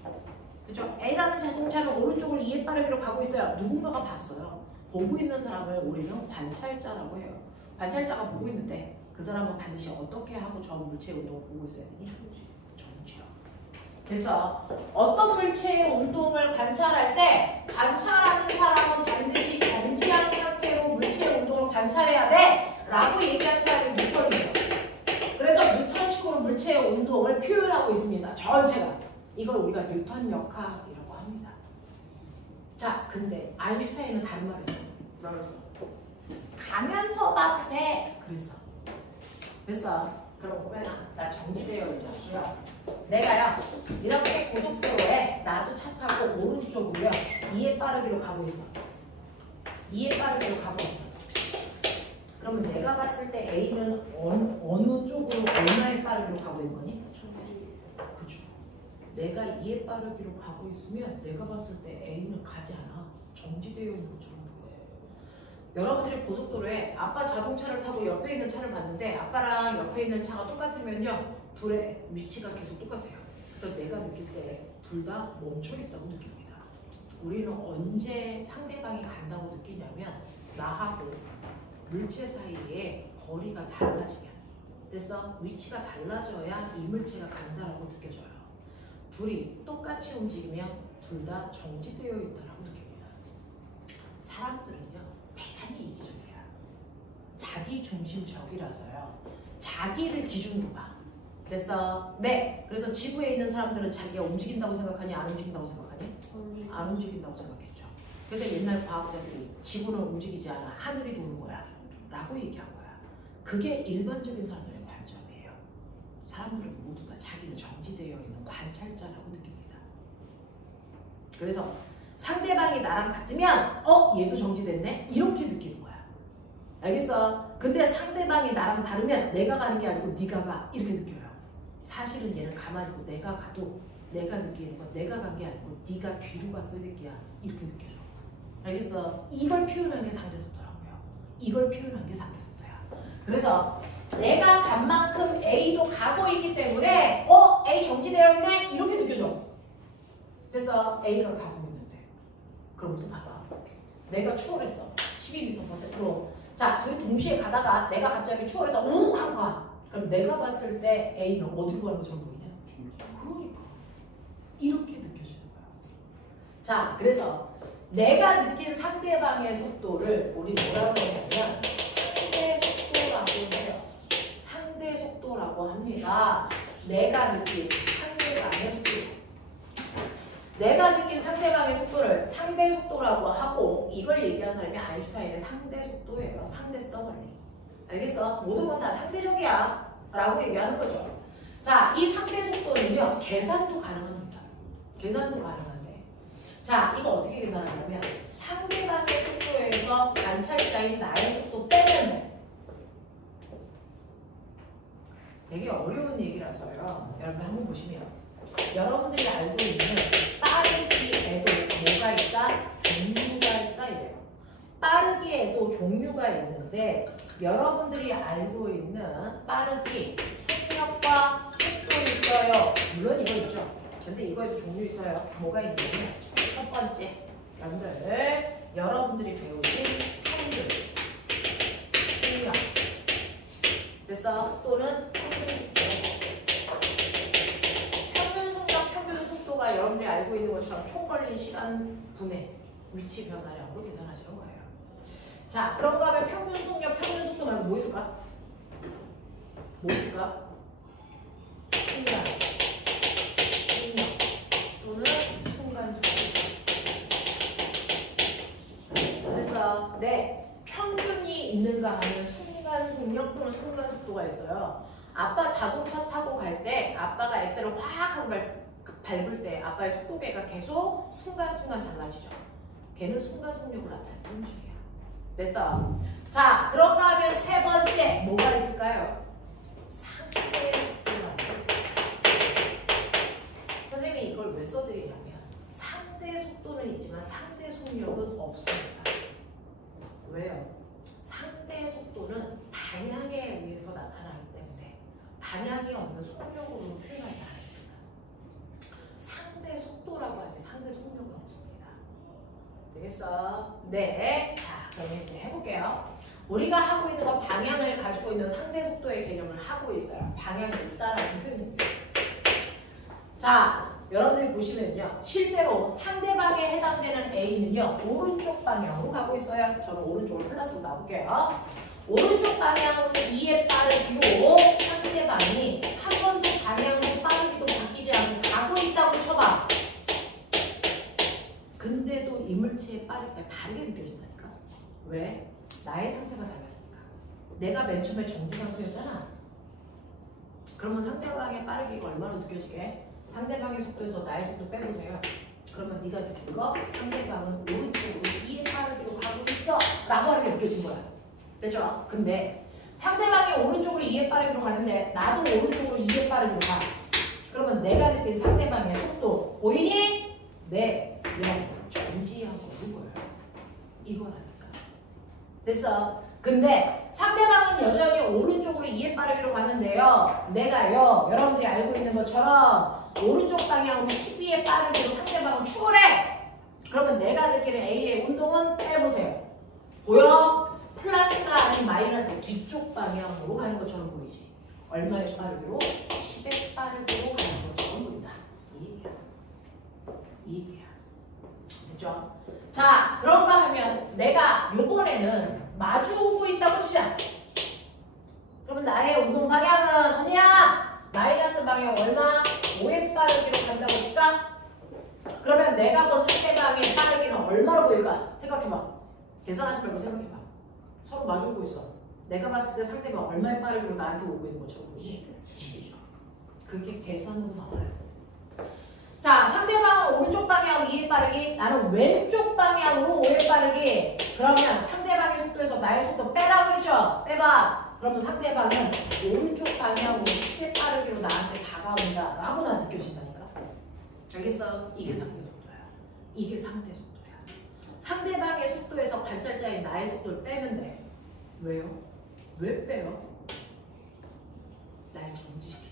그렇죠? A라는 자동차는 오른쪽으로 2의 빠르기로 가고 있어요. 누군가가 봤어요. 보고 있는 사람을 우리는 관찰자라고 해요. 관찰자가 보고 있는데 그 사람은 반드시 어떻게 하고 저 물체의 운동을 보고 있어야 되니? 정지력. 그래서 어떤 물체의 운동을 관찰할 때 관찰하는 사람은 반드시 정지한 상태로 물체의 운동을 관찰해야 돼! 라고 얘기한 사람이 뉴턴이에요. 그래서 뉴턴식으로 물체의 운동을 표현하고 있습니다. 전체가. 이걸 우리가 뉴턴 역학이라고 합니다. 자, 근데 아인슈타인은 다른 말을 했어요. 뭐라고 했어? 가면서 봐도 돼. 그랬어. 그럼 꼬매나 나 정지되어 있잖아요. 내가요 이렇게 고속도로에 나도 차 타고 오른쪽으로요 2의 빠르기로 가고 있어. 2의 빠르기로 가고 있어. 그러면 내가 봤을 때 A는 어느 쪽으로 얼마의 빠르기로 가고 있는 거니? 그죠. 내가 2의 빠르기로 가고 있으면 내가 봤을 때 A는 가지 않아. 정지되어 있는 것처럼 보여요. 여러분들이 고속도로에 아빠 자동차를 타고 옆에 있는 차를 봤는데 아빠랑 옆에 있는 차가 똑같으면요. 둘의 위치가 계속 똑같아요. 그래서 내가 느낄 때 둘 다 멈춰 있다고 느낍니다. 우리는 언제 상대방이 간다고 느끼냐면 나하고 물체 사이에 거리가 달라지면 그래서 위치가 달라져야 이 물체가 간다라고 느껴져요. 둘이 똑같이 움직이면 둘 다 정지되어 있다라고 느낍니다. 사람들은요 대단히 이기적이야. 자기 중심적이라서요. 자기를 기준으로 봐. 됐어? 네. 그래서 지구에 있는 사람들은 자기가 움직인다고 생각하니 안 움직인다고 생각하니? 안 움직인다고 생각했죠. 그래서 옛날 과학자들이 지구는 움직이지 않아. 하늘이 도는 거야. 라고 얘기한 거야. 그게 일반적인 사람들의 관점이에요. 사람들은 모두 다 자기는 정지되어 있는 관찰자라고 느낍니다. 그래서 상대방이 나랑 같으면 얘도 정지됐네? 이렇게 느끼는 거야. 알겠어? 근데 상대방이 나랑 다르면 내가 가는 게 아니고 네가 가. 이렇게 느껴요. 사실은 얘는 가만히 있고 내가 가도 내가 느끼는 건 내가 간 게 아니고 네가 뒤로 갔어 이 새끼야. 이렇게 느껴져. 알겠어? 이걸 표현한 게 상대속도라고요. 이걸 표현한 게 상대속도야. 그래서 내가 간 만큼 A도 가고 있기 때문에 A 정지되어 있네? 이렇게 느껴져. 그래서 A가 가고 있는데 그럼 또 봐봐. 내가 추월했어. 12m/s로. 자, 둘이 동시에 가다가 내가 갑자기 추월해서 우욱 하고 가. 그럼 내가 봤을 때 A는 어디로 가는 것처럼 보이냐? 그러니까 이렇게 느껴지는 거야. 자, 그래서 내가 느낀 상대방의 속도를 우리 뭐라고 하냐면 상대 속도라고 해요. 상대 속도라고 합니다. 내가 느낀 상대방의 속도. 내가 느낀 상대방의 속도를 상대 속도라고 하고 이걸 얘기하는 사람이 아인슈타인의 상대 속도예요. 상대성 원리. 알겠어? 모든 건 다 상대적이야 라고 얘기하는 거죠. 자, 이 상대 속도는요. 계산도 가능합니다. 계산도 가능한데 자, 이거 어떻게 계산하냐면 상대방의 속도에서 관찰자인 나의 속도 빼면 돼. 되게 어려운 얘기라서요. 여러분 한번 보시면 여러분들이 알고 있는 빠르기에도 뭐가 있다? 종류가 있다 이래요. 빠르기에도 종류가 있는데 여러분들이 알고 있는 빠르기, 속력과 속도 있어요. 물론 이거 있죠. 근데 이거에도 종류 있어요. 뭐가 있냐면 첫 번째 여러분들이 배우신 평균, 속력 됐어? 또는 평균 속도가 여러분들이 알고 있는 것처럼 총 걸린 시간 분의 위치 변화량으로 계산하시는 거예요. 자, 그런가 하면 평균 속력, 평균 속도 말고 뭐 있을까? 뭐 있을까? 순간 속력 또는 순간 속도. 그래서 평균이 있는가 하면 순간 속력 또는 순간 속도가 있어요. 아빠 자동차 타고 갈 때 아빠가 엑셀을 확 하고 밟을 때 아빠의 속도계가 계속 순간순간 달라지죠. 걔는 순간 속력을 나타내는 중이야. 됐어? 자, 그런가 하면 세 번째 뭐가 있을까요? 상대 속도라는 게 있어요. 선생님이 이걸 왜 써드리냐면 상대 속도는 있지만 상대 속력은 없습니다. 왜요? 상대 속도는 방향에 의해서 나타나기 때문에 방향이 없는 속력으로 표현하지 않습니다. 상대 속도라고 하지 상대 속력은 없습니다. 되겠어? 네. 자, 그러면 이제 해볼게요. 우리가 하고 있는 건 방향을 가지고 있는 상대 속도의 개념을 하고 있어요. 방향이 있다라는 표현입니다. 자, 여러분들이 보시면요. 실제로 상대방에 해당되는 A는요. 오른쪽 방향으로 가고 있어요. 저는 오른쪽으로 플러스로 나올게요. 오른쪽 방향으로 2의 빠르기로 상대방이 한 번도 방향도 빠르기도 바뀌지 않고 가고 있다고 쳐봐. 근데도 이물체의 빠르기가 다르게 느껴진다니까. 왜? 나의 상태가 달랐으니까. 내가 맨 처음에 정지 상태였잖아. 그러면 상대방의 빠르기가 얼마나 느껴지게? 상대방의 속도에서 나의 속도 빼보세요. 그러면 네가 느낀 거 상대방은 오른쪽으로 2의 빠르기로 가고 있어 라고 하는 게 느껴진 거야. 됐죠? 근데 상대방이 오른쪽으로 2의 빠르기로 가는데 나도 오른쪽으로 2의 빠르기로 가. 그러면 내가 느낀 상대방의 속도 보이니? 네. 그냥 정지하고 있는 거예요. 이거라니까. 됐어? 근데 상대방은 여전히 오른쪽으로 2의 빠르기로 가는데요. 내가요. 여러분들이 알고 있는 것처럼 오른쪽 방향으로 12의 빠르기로 상대방은 추월해. 그러면 내가 느끼는 A의 운동은 빼보세요. 보여? 플러스가 아닌 마이너스 뒤쪽 방향으로 가는 것처럼 보이지. 얼마의 빠르기로? 10의 빠르기로 가는 것처럼 보인다. 이 얘기야. 이 얘기야. 됐죠? 자, 그런가 하면 내가 요번에는 마주 오고 있다고 치자. 그러면 나의 운동 방향은 언니야 마이너스 방향 얼마? 5의 빠르기로 간다고 칠까? 그러면 내가 본 상대방의 빠르기는 얼마로 보일까? 생각해봐. 계산하지 말고 생각해봐. 서로 마주보고 있어. 내가 봤을 때 상대방 얼마의 빠르기로 나한테 오고 있는 것처럼 보이지? 7이죠. 그게 계산으로 나와요. 자, 상대방은 오른쪽 방향으로 2의 빠르기, 나는 왼쪽 방향으로 5의 빠르기. 그러면 상대방의 속도에서 나의 속도 빼라고 그랬죠? 빼봐. 그러면 상대방은 오른쪽 방향으로 7의 빠르기로 나한테 다가온다 라고 난 느껴진다니까. 알겠어? 이게 상대 속도야. 이게 상대 속도야. 상대방의 속도에서 관찰자인 나의 속도를 빼면 돼. 왜요? 왜 빼요? 날 정지시켜.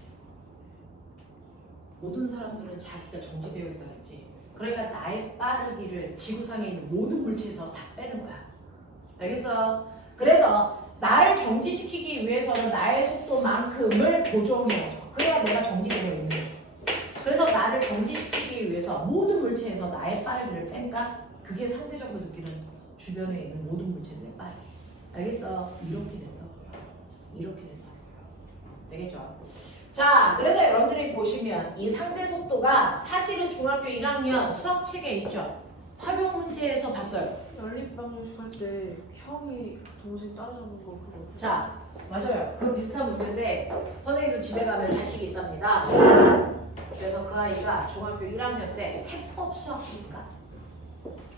모든 사람들은 자기가 정지되어 있다 그랬지. 그러니까 나의 빠르기를 지구상에 있는 모든 물체에서 다 빼는 거야. 알겠어? 그래서 나를 정지시키기 위해서는 나의 속도만큼을 보정해야죠. 그래야 내가 정지되어 있는 거죠. 그래서 나를 정지시키기 위해서 모든 물체에서 나의 빠르기를 뺀다? 그게 상대적으로 느끼는 주변에 있는 모든 물체들의 빠르기. 알겠어? 이렇게 된다고요. 이렇게 된다고요. 되겠죠? 자, 그래서 여러분들이 보시면 이 상대 속도가 사실은 중학교 1학년 수학책에 있죠. 활용 문제에서 봤어요. 연립방정식 할 때 형이 동생 따라잡는 거 그거. 자, 맞아요. 그 비슷한 문제인데 선생님도 집에 가면 자식이 있답니다. 그래서 그 아이가 중학교 1학년 때 해법 수학책인가?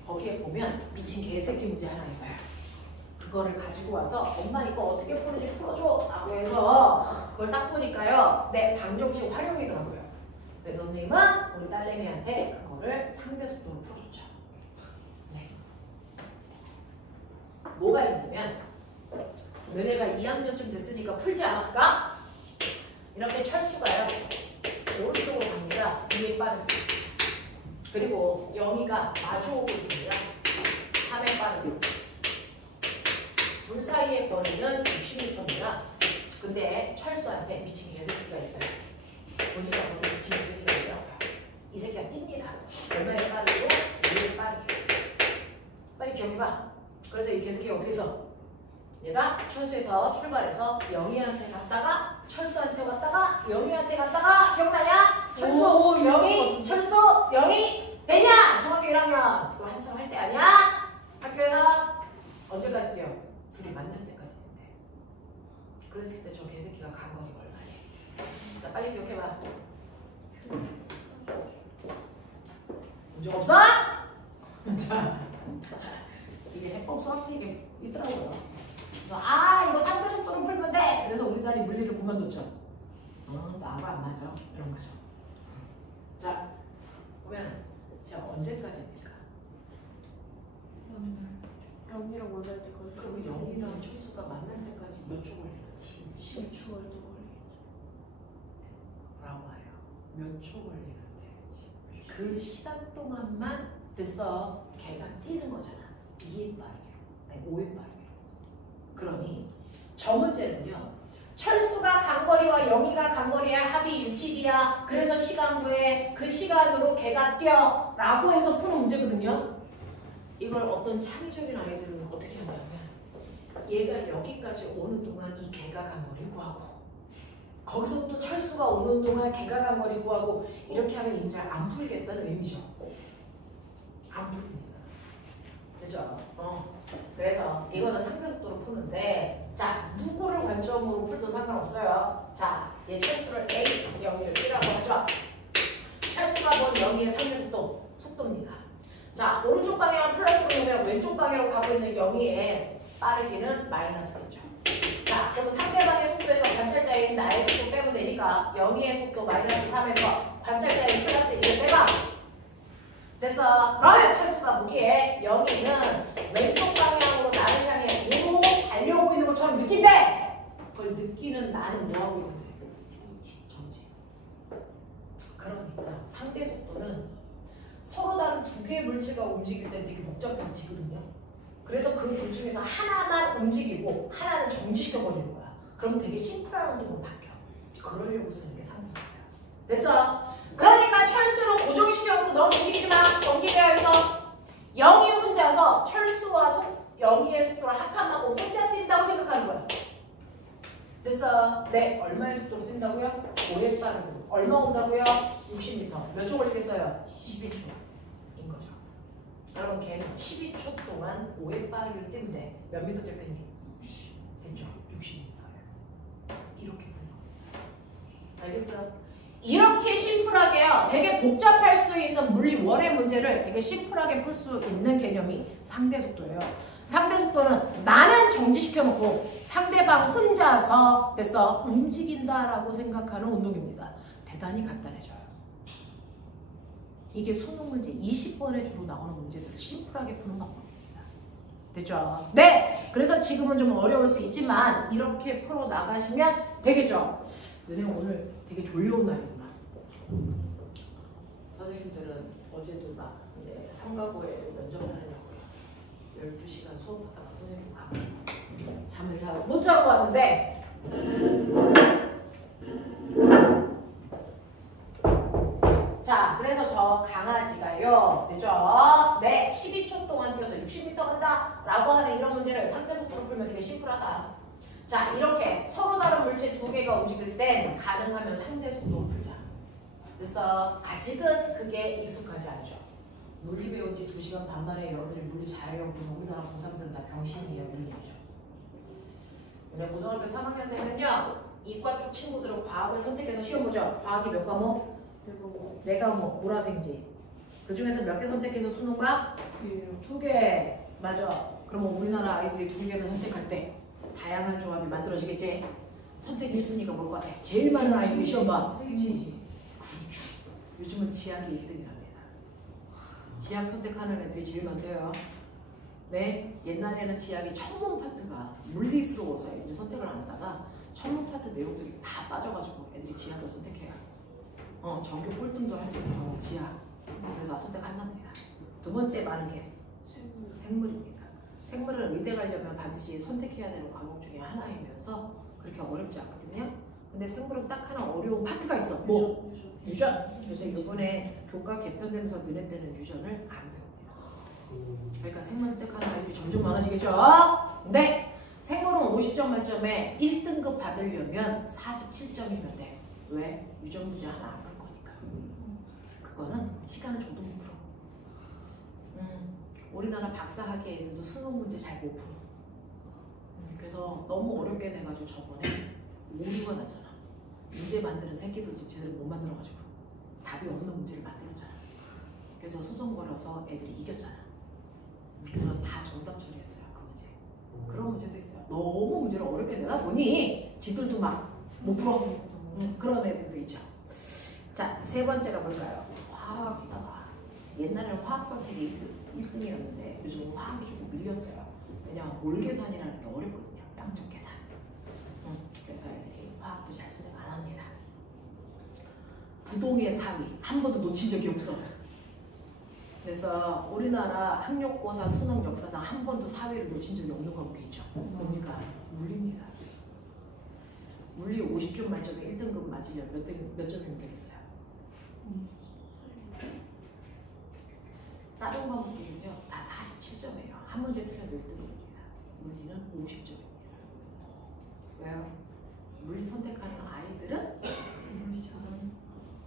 거기에 보면 미친 개새끼 문제 하나 있어요. 그거를 가지고 와서 엄마 이거 어떻게 푸는지 풀어줘 라고 해서 그걸 딱 보니까요. 네, 방정식 활용이더라고요. 그래서 선생님은 우리 딸내미한테 그거를 상대 속도로 풀어줬죠. 네. 뭐가 있냐면 너네가 2학년쯤 됐으니까 풀지 않았을까? 이렇게 철수가요. 오른쪽으로 갑니다. 위에 빠르게. 그리고 영희가 마주오고 있습니다. 3의 빠르게. 둘 사이의 거리는 60m입니다. 근데 철수한테 미친 개새끼가 있어요. 보니까 거기 미친 개새끼가 있더라고요. 이 새끼가 뜁니다. 얼마에 빠르고 얼마에 빠르게. 빨리 기억해봐. 그래서 이 개새끼가 어떻게 해서 얘가 철수에서 출발해서 영희한테 갔다가 철수한테 갔다가 영희한테 갔다가 기억나냐? 철수, 오, 영희, 철수, 영희 되냐? 중학교 1학년 지금 한참 할 때 아니야? 학교에서 언제까지 뛰어? 둘이 만날 때까지 된대. 그랬을 때 저 개새끼가 간 거리가 얼마니? 자, 빨리 기억해봐. 문제 없어? 자, 이게 해법 수학책에 있더라고요. 그래서 이거 상대 속도로 풀면 돼. 그래서 우리 딸이 물리를 그만뒀죠. 나하고 안 맞아. 이런 거죠. 자, 보면 제가 언제까지 뛸까? 영이랑 만날 때까지. 그럼 영이랑 철수가 만날 때까지 몇 초 걸리는지? 10초가 더 라고 해요. 몇 초 걸리는데 그 시간 동안만 됐어. 걔가 뛰는 거잖아. 2의 빠르게 아니 5의 빠르게. 그러니 저 문제는요. 철수가 간거리와 영희가 간거리의 합이 60이야. 그래서 시간구에 그 시간으로 걔가 뛰어 라고 해서 푸는 문제거든요. 이걸 어떤 창의적인 아이들은 어떻게 하냐면 얘가 여기까지 오는 동안 이 걔가 간 거리 구하고 거기서 또 철수가 오는 동안 걔가 간 거리 구하고 이렇게 하면 이제 안 풀겠다는 의미죠. 안 풀립니다. 그죠? 그래서 이거는 상대속도로 푸는데 자, 누구를 관점으로 풀도 상관없어요. 자, 얘 철수를 A, 영희를 B라고 하죠. 철수가 본 영희의 상대속도, 속도입니다. 자, 오른쪽 방향 플러스로 보면 왼쪽 방향으로 가고 있는 영희의 빠르기는 마이너스겠죠. 자, 그럼 상대방의 속도에서 관찰자인 나의 속도 빼면 되니까 영희의 속도 마이너스 3에서 관찰자인 플러스 1을 빼봐. 됐어. 그러면 철수가 보기에 영희는 왼쪽 방향으로 나를 향해 도로 달려오고 있는 것처럼 느낀대. 그걸 느끼는 나는 뭐하고 있는데? 정지. 그러니까 상대 속도는 서로 다른 두 개의 물체가 움직일 때 되게 복잡해지거든요. 그래서 그 둘 중에서 하나만 움직이고 하나는 정지시켜버리는 거야. 그럼 되게 심플한 운동으로 바뀌어. 그러려고 쓰는 게 상수예요. 됐어? 그러니까 철수로 고정시켜놓고 넌 움직이지 마. 정지되어 있어. 영희 혼자서 철수와 영희의 속도를 합함하고 혼자 뛴다고 생각하는 거야. 됐어. 네, 얼마의 속도로 뛴다고요? 5의 빠르고. 얼마 온다고요? 60m. 몇 초 걸리겠어요? 12초인 거죠. 여러분, 걔는 12초 동안 5의 빠르기로 뛰면 돼. 몇 미터 대표님? 60. 됐죠? 60m예요. 이렇게 보는 거. 알겠어요? 이렇게 심플하게요. 되게 복잡할 수 있는 물리 원의 문제를 되게 심플하게 풀 수 있는 개념이 상대 속도예요. 상대 속도는 나는 정지시켜놓고 상대방 혼자서 됐어 움직인다라고 생각하는 운동입니다. 대단히 간단해져요. 이게 수능 문제 20번에 주로 나오는 문제들을 심플하게 푸는 방법입니다. 됐죠? 네! 그래서 지금은 좀 어려울 수 있지만 이렇게 풀어 나가시면 되겠죠? 너네 오늘 되게 졸려온 날이구나. 선생님들은 어제도 막 이제 삼가고에 면접을 하려고요. 12시간 수업하다가 선생님 가가지고 잠을 잘 못 자고 왔는데 자, 그래서 저 강아지가요. 되죠? 네, 12초 동안 뛰어서 60m 간다 라고 하는 이런 문제를 상대 속도로 풀면 되게 심플하다. 자, 이렇게 서로 다른 물체 두 개가 움직일 땐 가능하면 상대 속도로 풀자. 그래서 아직은 그게 익숙하지 않죠. 물리 배운 지 2시간 반 만에 여러분들이 물리 잘해요. 그럼 우리나라 고3들은 다 병신이에요. 이런 얘기죠. 근데 고등학교 3학년 되면요. 이과 쪽 친구들은 과학을 선택해서 시험 보죠. 과학이 몇 과목? 4과목. 보라색지. 그 중에서 몇 개 선택해서 수능 봐? 2개. 맞아. 그러면 우리나라 아이들이 2개를 선택할 때 다양한 조합이 만들어지겠지? 선택 1순위가 뭘 것 같아? 제일 많은 아이들이 시험 봐. 생지지. 그렇죠. 요즘은 지학이 1등이랍니다. 지학 선택하는 애들이 제일 많대요. 네, 옛날에는 지학이 천문 파트가 물리스러워서 애들이 선택을 안 하다가 천문 파트 내용들이 다 빠져가지고 애들이 지학을 선택해요. 전교 꼴등도 할 수 있는 지학. 그래서 선택한답니다. 두 번째 많은 게 생물입니다. 생물을 의대 가려면 반드시 선택해야 되는 과목 중에 하나이면서 그렇게 어렵지 않거든요. 근데 생물은 딱 하나 어려운 파트가 있어. 뭐? 유전. 근데 이번에 교과 개편되면서 너네 때는 유전을 안 배웁니다. 그러니까 생물 선택하는 아이들이 점점 많아지겠죠? 네! 생물은 50점 만점에 1등급 받으려면 47점이면 돼. 왜? 유전 문제 하나 안 풀 거니까. 그거는 시간을 줘도 못 풀어. 우리나라 박사학위 애들도 수능 문제 잘 못 풀어. 그래서 너무 어렵게 내가지고 저번에 오류가 났잖아. 문제 만드는 새끼도 제대로 못 만들어가지고 답이 없는 문제를 만들었잖아. 그래서 소송 걸어서 애들이 이겼잖아. 그래서 다 정답 처리했어요. 그 문제. 그런 문제도 있어요. 너무 문제를 어렵게 내다 보니 지들도 막 못 풀어. 그런 애들도 있죠. 자, 세 번째가 뭘까요? 화학이다. 옛날에는 화학 선택이 1등이었는데 요즘은 화학이 조금 밀렸어요. 왜냐하면 몰계산이라는 게 어렵거든요. 양적 계산. 그래서 애들이 화학도 잘 선택 안 합니다. 부동의 4위. 한 번도 놓친 적이 없어. 그래서 우리나라 학력고사 수능 역사상 한 번도 4위를 놓친 적이 없는 과목이 있죠. 뭡니까? 물리입니다. 물리 50점 만점에 1등급 맞으면 몇 점이면 되겠어요? 다른 과목들은요 다 47점이에요. 한 문제 틀려도 1등급입니다. 물리는 50점입니다. 왜요? 물리 선택하는 아이들은 물리처럼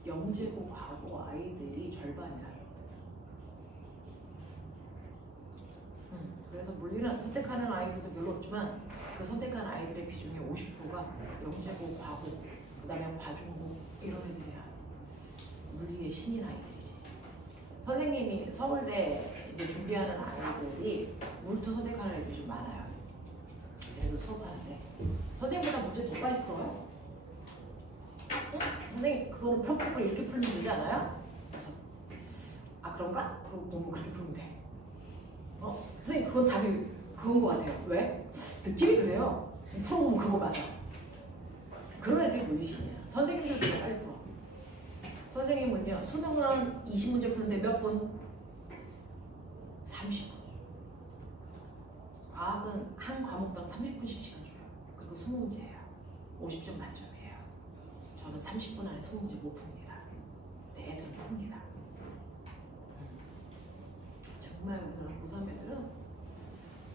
영재고 과고 아이들이 절반 이상입니다. 그래서 물리는 선택하는 아이들도 별로 없지만 그 선택하는 아이들의 비중의 50%가 영재고 과고 그 다음에 과중고 이런 애들이야. 물리의 신인 아이들이지. 선생님이 서울대 이제 준비하는 아이들이 물리투 선택하는 애들이 좀 많아요. 그래도 수업하는데 선생님보다 문제 더 빨리 풀어요. 선생님 그거는 평균으로 이렇게 풀면 되지 않아요? 그래서 아 그런가? 그럼 너무 그렇게 풀면 돼. 선생님 그건 답이 그건 것 같아요. 왜? 느낌이 그래요. 풀어보면 그거 맞아. 그런 애들이 물리시냐. 선생님들도 빨리 풀어. 선생님은요 수능은 20문제 푸는데 몇 분? 30분. 과학은 한 과목당 30분씩 시간 줘요. 그리고 20문제예요. 50점 만점이에요. 저는 30분 안에 20문제 못 풉니다. 근데 애들은 풉니다. 정말 우리나라 고3 애들은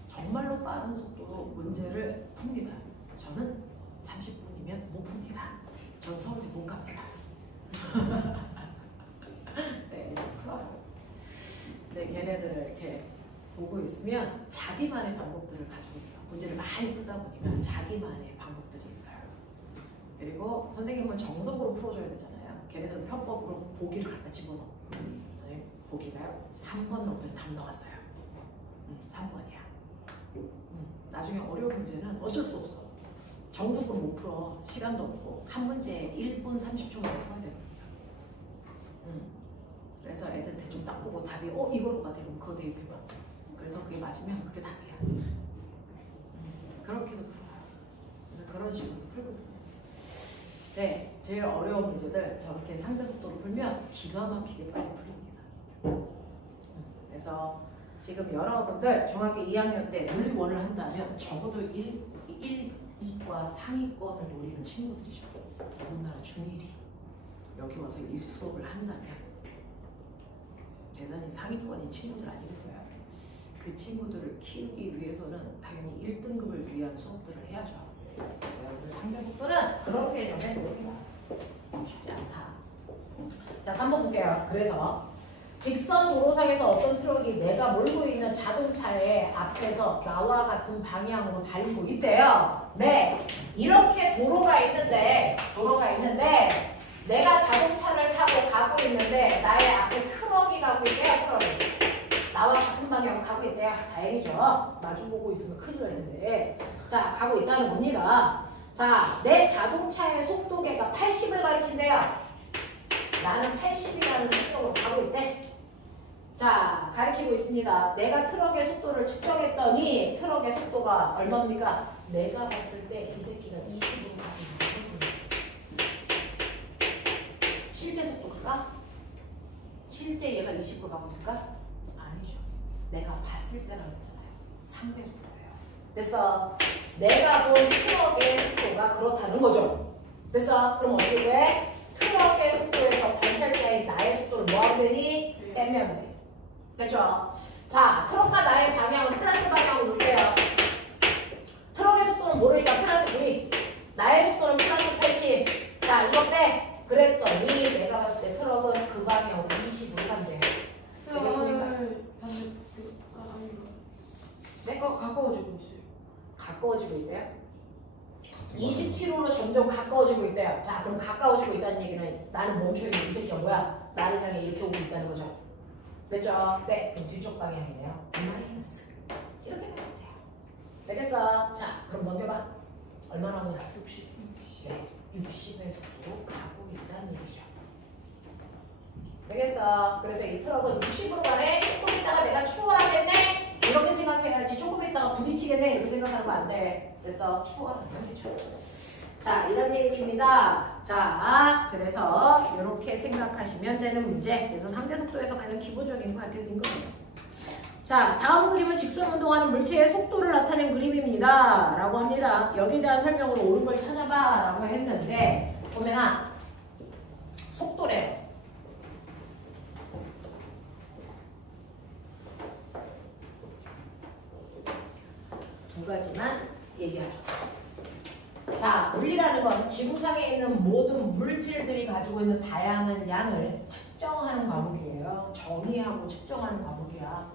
정말로 빠른 속도로 문제를 풉니다. 저는 30분 아니면 못 풉니다. 전 서울에 못 갑니다. 네, 풀어요. 네, 얘네들을 이렇게 보고 있으면 자기만의 방법들을 가지고 있어. 문제를 많이 풀다 보니까 자기만의 방법들이 있어요. 그리고 선생님은 정석으로 풀어줘야 되잖아요. 걔네들은 편법으로 보기를 갖다 집어넣어. 네, 보기가요. 3번 넣었더니 답 나왔어요. 3번이야. 나중에 어려운 문제는 어쩔 수 없어. 정석으로 못 풀어. 시간도 없고 한 문제에 1분 30초 만에 풀어야 되거든요. 그래서 애들 대충 딱 보고 답이 이걸 것 같아. 그럼 그거 대입해봐. 그래서 그게 맞으면 그게 답이야. 그렇게도 풀어요. 그래서 그런 식으로 풀거든요. 네, 제일 어려운 문제들 저렇게 상대 속도로 풀면 기가 막히게 빨리 풀립니다. 그래서 지금 여러분들 중학교 2학년 때 물리1을 한다면 적어도 1, 2과 상위권을 노리는 친구들이죠. 더군다나 중1이 여기 와서 이 수업을 한다면 대단히 상위권인 친구들 아니겠어요? 그 친구들을 키우기 위해서는 당연히 1등급을 위한 수업들을 해야죠. 그래서 여러분 상대 속도는 그런 개념에 노리기가 쉽지 않다. 자, 3번 볼게요. 그래서 직선 도로상에서 어떤 트럭이 내가 몰고 있는 자동차의 앞에서 나와 같은 방향으로 달리고 있대요. 네, 이렇게 도로가 있는데 내가 자동차를 타고 가고 있는데 나의 앞에 트럭이 가고 있대요. 트럭이 나와 같은 방향으로 가고 있대요. 다행이죠. 마주보고 있으면 큰일 나는데. 자, 가고 있다는 겁니다. 자, 내 자동차의 속도계가 80을 가리킨대요. 나는 80이라는 속도로 가고 있대. 자, 가리키고 있습니다. 내가 트럭의 속도를 측정했더니 트럭의 속도가 얼마입니까? 내가 봤을 때 이 새끼가 20으로 가고 있는 거예요. 실제 속도가? 실제 얘가 20으로 가고 있을까? 아니죠. 내가 봤을 때라고 했잖아요. 상대 속도예요. 됐어. 내가 본 트럭의 속도가 그렇다는 거죠. 됐어. 그럼 어떻게 돼? 트럭의 속도에서 관찰자의 나의 속도를 뭐 하면 되니? 빼면 돼. 됐죠? 자, 트럭과 나의 방향은 플러스 방향으로 놓을게요. 트럭의 속도는 모르니까 플러스 9. 나의 속도는 플러스 80. 자, 이거 빼. 그랬더니 내가 봤을 때 트럭은 그 방향으로 20으로 간대. 되겠습니까? 네? 가까워지고 있어요. 가까워지고 있대요? 20km로 점점 가까워지고 있대요. 자, 그럼 가까워지고 있다는 얘기는 나는 멈춰있는 이 새끼가 뭐야? 나를 향해 이렇게 오고 있다는 거죠. 됐죠? 네, 그럼 뒤쪽 방향이네요. 마이너스. 이렇게 되면 돼요. 되겠어? 자, 그럼 넘겨봐. 얼마나 오냐? 60. 네, 60의 속도로 가고 있다는 얘기죠. 되겠어? 그래서 이 트럭은 60으로 가네? 조금 있다가 내가 추월하겠네? 이렇게 생각해야지. 조금 있다가 부딪히겠네? 이렇게 생각하는 거 안 돼. 됐어? 추월하는 거죠. 자, 이런 얘기입니다. 자, 그래서 이렇게 생각하시면 되는 문제. 그래서 상대 속도에서 가장 기본적인 가르쳐진 거예요. 자, 다음 그림은 직선 운동하는 물체의 속도를 나타낸 그림입니다. 라고 합니다. 여기에 대한 설명으로 옳은 걸 찾아봐. 라고 했는데, 보면아, 속도래. 두 가지만 얘기하죠. 자, 물리라는 건 지구상에 있는 모든 물질들이 가지고 있는 다양한 양을 측정하는 과목이에요. 정의하고 측정하는 과목이야.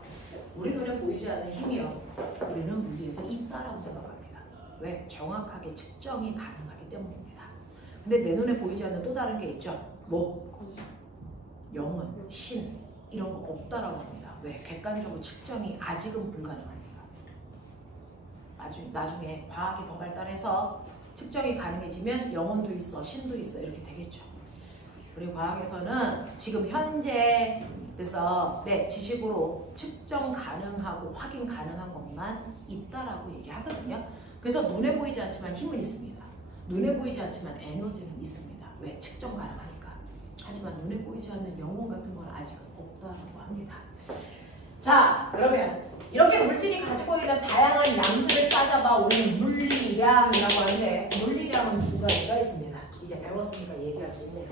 우리 눈에 보이지 않는 힘이요. 우리는 물리에서 있다라고 생각합니다. 왜? 정확하게 측정이 가능하기 때문입니다. 근데 내 눈에 보이지 않는 또 다른 게 있죠. 뭐? 영혼, 신 이런 거 없다라고 합니다. 왜? 객관적으로 측정이 아직은 불가능합니다. 나중에 과학이 더 발달해서 측정이 가능해지면 영혼도 있어, 신도 있어 이렇게 되겠죠. 우리 과학에서는 지금 현재 그래서 지식으로 측정 가능하고 확인 가능한 것만 있다라고 얘기하거든요. 그래서 눈에 보이지 않지만 힘은 있습니다. 눈에 보이지 않지만 에너지는 있습니다. 왜? 측정 가능하니까. 하지만 눈에 보이지 않는 영혼 같은 건 아직은 없다라고 합니다. 자, 그러면 이렇게 물질이 가지고 있는 다양한 양들을 따져봐 우리는 물리량이라고 하는데 물리량은 두 가지가 있습니다. 이제 배웠으니까 얘기할 수 있네요.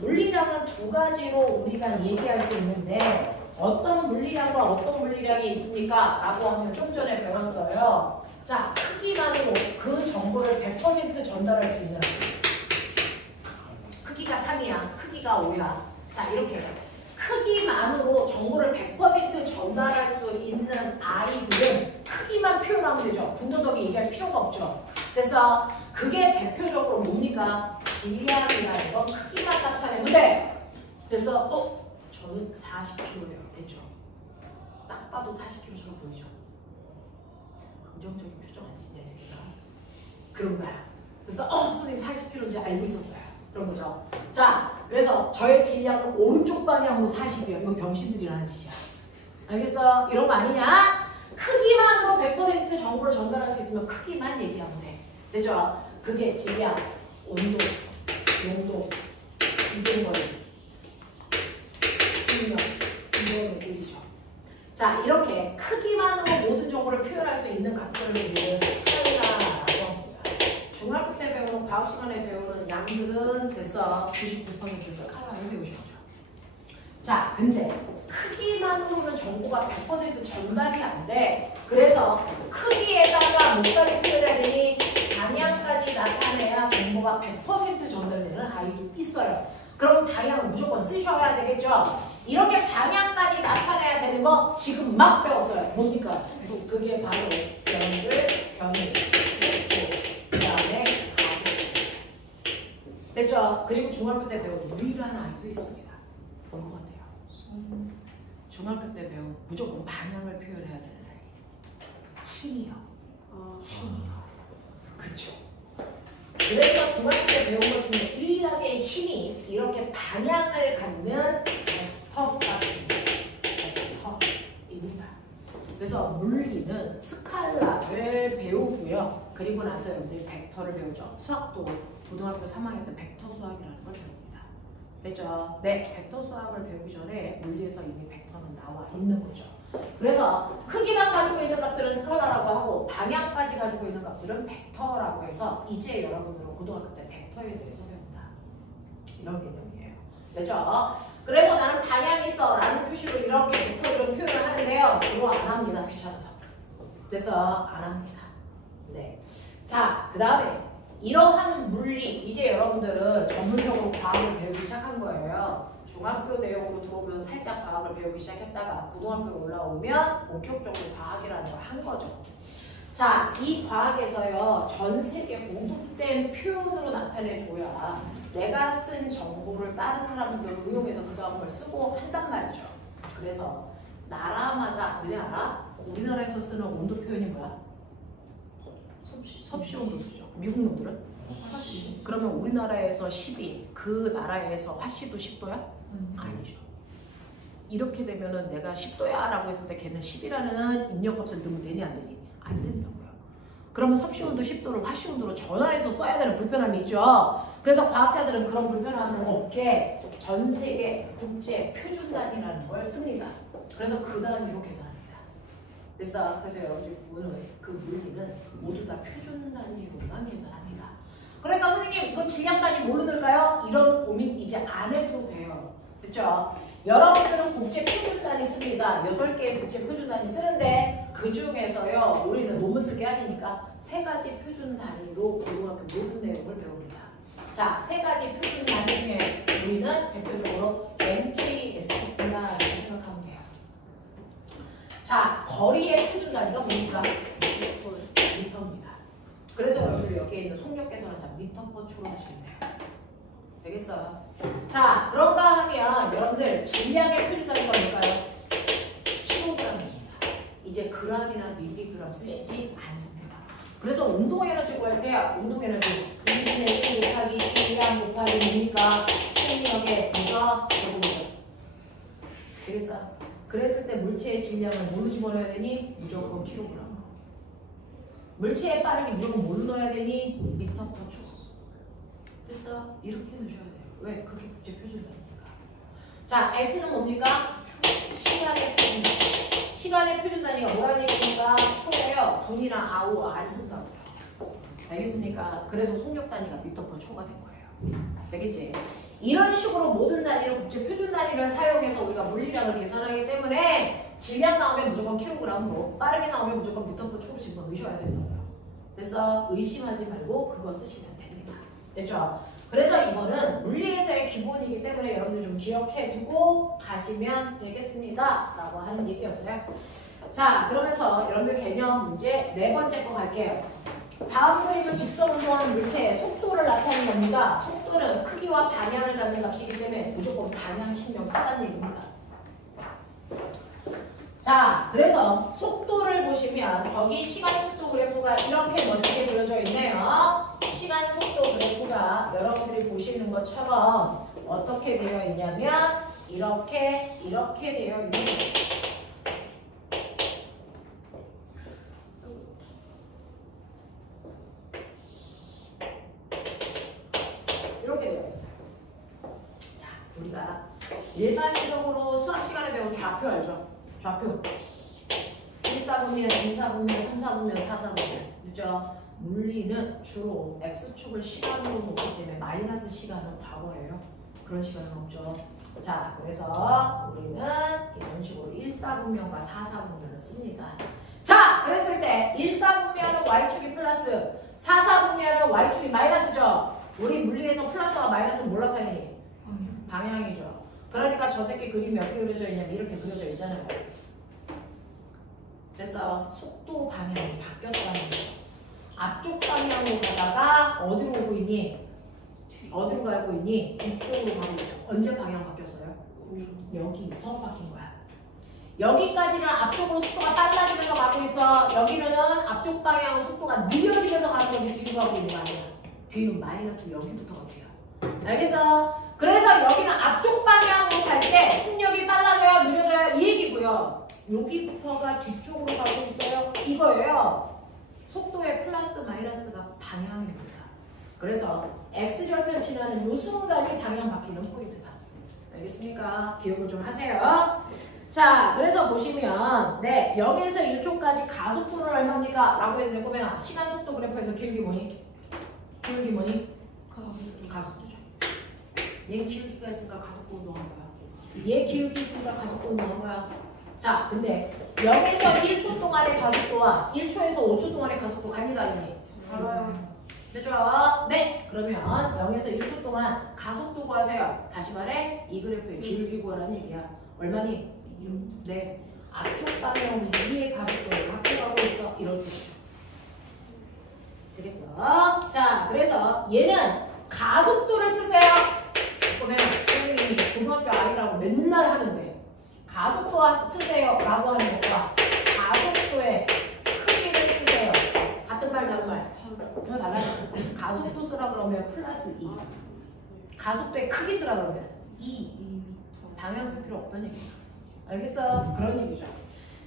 물리량은 두 가지로 우리가 얘기할 수 있는데 어떤 물리량과 어떤 물리량이 있습니까? 라고 하면 좀 전에 배웠어요. 자, 크기만으로 그 정보를 100% 전달할 수 있는 크기가 3이야. 크기가 5야. 자, 이렇게 크기만으로 정보를 100% 전달할 수 있는 아이들은 크기만 표현하면 되죠. 군더더기 얘기할 필요가 없죠. 그래서 그게 대표적으로 뭡니까? 질량이라는 건 크기만 나타내면 돼. 그래서 저는 40kg예요. 됐죠? 딱 봐도 40kg처럼 보이죠? 긍정적인 표정 안 짓냐 이 새끼가. 그런 거야. 그래서 선생님 40kg인지 알고 있었어요. 그런 거죠. 자, 그래서 저의 질량은 오른쪽 방향으로 40이야. 이건 병신들이라는 짓이야. 알겠어? 이런 거 아니냐? 크기만으로 100% 정보를 전달할 수 있으면 크기만 얘기하면 돼. 됐죠? 그게 질량, 온도, 용도, 이동거리, 중력, 이런 것들이죠. 자, 이렇게 크기만으로 모든 정보를 표현할 수 있는 각도를 우리는 스칼라라고 합니다. 중학교 때 배우는 과학 시간에 배우는 양들은 됐어 99% 스칼라를 배우신 거죠. 자, 근데 크기만으로는 정보가 100% 전달이 안 돼. 그래서 크기에다가 뭐까지 표현해야 되니 방향까지 나타내야 정보가 100% 전달되는 아이도 있어요. 그럼 방향은 무조건 쓰셔야 되겠죠. 이렇게 방향까지 나타내야 되는 거 지금 막 배웠어요. 뭡니까? 그게 바로 연들, 변일, 속도, 그 다음에 가속. 됐죠? 그리고 중학교 때 배운 물이라는 아이도 있습니다. 올 것 같아요. 중학교 때 배운 무조건 방향을 표현해야 되는 아이. 힘이요. 힘이요. 그쵸? 그래서 중학교 때 배운 것 중에 유일하게 힘이 이렇게 방향을 갖는 벡터입니다. 그래서 물리는 스칼라를 배우고요. 그리고 나서 여러분들이 벡터를 배우죠. 수학도 고등학교 3학년 때 벡터 수학이라는 걸 배웁니다. 됐죠? 네, 벡터 수학을 배우기 전에 물리에서 이미 벡터는 나와 있는 거죠. 그래서 크기만 가지고 있는 값들은 스칼라라고 하고 방향까지 가지고 있는 값들은 벡터라고 해서 이제 여러분들은 고등학교 때 벡터에 대해서 배운다. 이런 개념이에요. 됐죠? 그래서 나는 방향이 있어 라는 표시로 이렇게 벡터를 표현을 하는데요. 주로 안 합니다. 귀찮아서. 그래서 안 합니다. 네. 자, 그 다음에 이러한 물리, 이제 여러분들은 전문적으로 과학을 배우기 시작한 거예요. 중학교 내용으로 들어오면 살짝 과학을 배우기 시작했다가 고등학교로 올라오면 본격적으로 과학이라는 걸 한 거죠. 자, 이 과학에서요, 전 세계 공통된 표현으로 나타내줘야 내가 쓴 정보를 다른 사람들 응용해서 그 다음 걸 쓰고 한단 말이죠. 그래서 나라마다, 너네 알아? 우리나라에서 쓰는 온도 표현이 뭐야? 섭씨 온도 쓰죠. 미국 놈들은? 화씨. 그러면 우리나라에서 10이 그 나라에서 화씨도 10도야? 아니죠. 이렇게 되면은 내가 10도야 라고 했을 때 걔는 10이라는 입력값을 넣으면 되니 안 되니? 안 된다고요. 그러면 섭씨온도 10도를 화씨온도로 전환해서 써야 되는 불편함이 있죠. 그래서 과학자들은 그런 불편함을 없게 전 세계 국제 표준 단위라는 걸 씁니다. 그래서 그 단위로 계산합니다. 그래서 여러분들 오늘 그 물리는 모두 다 표준 단위로만 계산합니다. 그러니까 선생님 그 질량 단위 뭘로 넣을까요? 이런 고민 이제 안 해도 돼요. 그렇죠? 여러분들은 국제 표준 단위 씁니다. 8개의 국제 표준 단위 쓰는데 그 중에서요 우리는 논문 쓸 게 아니니까 3가지 표준 단위로 고등학교 모든 내용을 배웁니다. 자, 3가지 표준 단위 중에 우리는 대표적으로 MKS라고 생각하면 돼요. 자, 거리의 표준 단위가 뭡니까? 미터입니다. 그래서 여러분들 여기에 있는 속력 계산은 다 미터/초로 하시면 돼요. 되겠어요? 자, 그런가 하면 여러분들 질량의 표준 단위가 뭘까요? 킬로그램입니다. 이제 그램이나 밀리그램 쓰시지 않습니다. 그래서 운동에너지 구할 때 운동에너지 2분의 1 곱하기 질량 곱하기 뭡니까? 속력의 이거 제곱이죠. 되겠어요? 그랬을 때 물체의 질량을 뭘로 집어넣어야 되니? 무조건 킬로그램. 물체의 빠르기 무조건 뭘로 넣어야 되니? 미터/초. 됐어? 이렇게 넣으셔야 돼요. 왜? 그게 국제 표준 단위니까. 자, S는 뭡니까? 시간의 표준 단위. 시간의 표준 단위가 뭐라는 얘기입니까? 초예요. 분이나 아우 안 쓴다고요. 알겠습니까? 그래서 속력 단위가 미터/초가 된 거예요. 되겠지? 이런 식으로 모든 단위를 국제 표준 단위를 사용해서 우리가 물리량을 계산하기 때문에 질량 나오면 무조건 킬로그램으로, 빠르게 나오면 무조건 미터포 초로 집어넣으셔야 된다고요. 그래서 의심하지 말고 그거 쓰시면 됩니다. 됐죠? 그래서 이거는 물리에서의 기본이기 때문에 여러분들 좀 기억해 두고 가시면 되겠습니다. 라고 하는 얘기였어요. 자, 그러면서 여러분들 개념 문제 네 번째 거 갈게요. 다음 그림은 직선 운동하는 물체의 속도를 나타내는 겁니다. 속도는 크기와 방향을 갖는 값이기 때문에 무조건 방향 신경 쓰라는 얘기입니다. 자, 그래서 속도를 보시면 거기 시간 속도 그래프가 이렇게 멋지게 그려져 있네요. 시간 속도 그래프가 여러분들이 보시는 것처럼 어떻게 되어 있냐면 이렇게 되어 있는 거예요. 이렇게 되어 있어요. 자, 우리가 일반적으로 수학 시간에 배운 좌표 알죠? 좌표. 1사분면, 2사분면, 3사분면, 4사분면. 그죠? 물리는 주로 X축을 시간으로 놓기 때문에 마이너스 시간은 과거예요. 그런 시간은 없죠. 자, 그래서 우리는 이런 식으로 1사분면과 4사분면을 씁니다. 자, 그랬을 때 1사분면은 Y축이 플러스, 4사분면은 Y축이 마이너스죠. 우리 물리에서 플러스와 마이너스는 뭘 나타내니? 방향이죠. 그러니까 저 새끼 그림이 어떻게 그려져 있냐면 이렇게 그려져 있잖아요. 그래서 속도 방향이 바뀌었다는 거예요. 앞쪽 방향으로 가다가 어디로 오고 있니? 어디로 가고 있니? 뒤쪽으로 가고 있죠. 언제 방향 바뀌었어요? 여기서 바뀐 거야. 여기까지는 앞쪽으로 속도가 빨라지면서 가고 있어. 여기는 앞쪽 방향으로 속도가 느려지면서 가는 거지. 뒤로 가고 있는 거 아니야. 뒤는 마이너스 여기부터가 뒤야. 알겠어? 그래서 여기는 앞쪽 방향으로 갈 때 속력이 빨라져요? 느려져요? 이 얘기고요. 여기부터가 뒤쪽으로 가고 있어요. 이거예요. 속도의 플러스 마이너스가 방향입니다. 그래서 X절편 지나는 이 순간이 방향 바뀌는 포인트다. 알겠습니까? 기억을 좀 하세요. 자, 그래서 보시면 네, 0에서 1초까지 가속도는 얼마입니까? 라고 해도 되고 그러면 시간 속도 그래프에서 기울기 뭐니? 기울기 뭐니? 가속도죠. 얘 기울기가 있으니까 가속도 운동한 거야. 얘 기울기 있으니까 가속도 운동한 거야. 자, 근데 0에서 1초 동안의 가속도와 1초에서 5초 동안의 가속도 간이 다르니? 알아요. 됐죠? 네. 그러면 0에서 1초 동안 가속도 구하세요. 다시 말해 이 그래프의 기울기 구하라는 얘기야. 얼마니? 네. 앞쪽 방향 위의 가속도를 바뀌어가고 있어. 이런 뜻이죠. 되겠어? 자, 그래서 얘는 가속도를 쓰세요. 그러면 선생님이 고등학교 아이라고 맨날 하는데 가속도 쓰세요 라고 하는 것과 가속도의 크기를 쓰세요. 같은 말 다른 말? 더 달라요. 가속도 쓰라 그러면 플러스 2. 가속도의 크기 쓰라 그러면 2. 방향 쓸 필요 없다는 얘기야. 알겠어? 그런 얘기죠.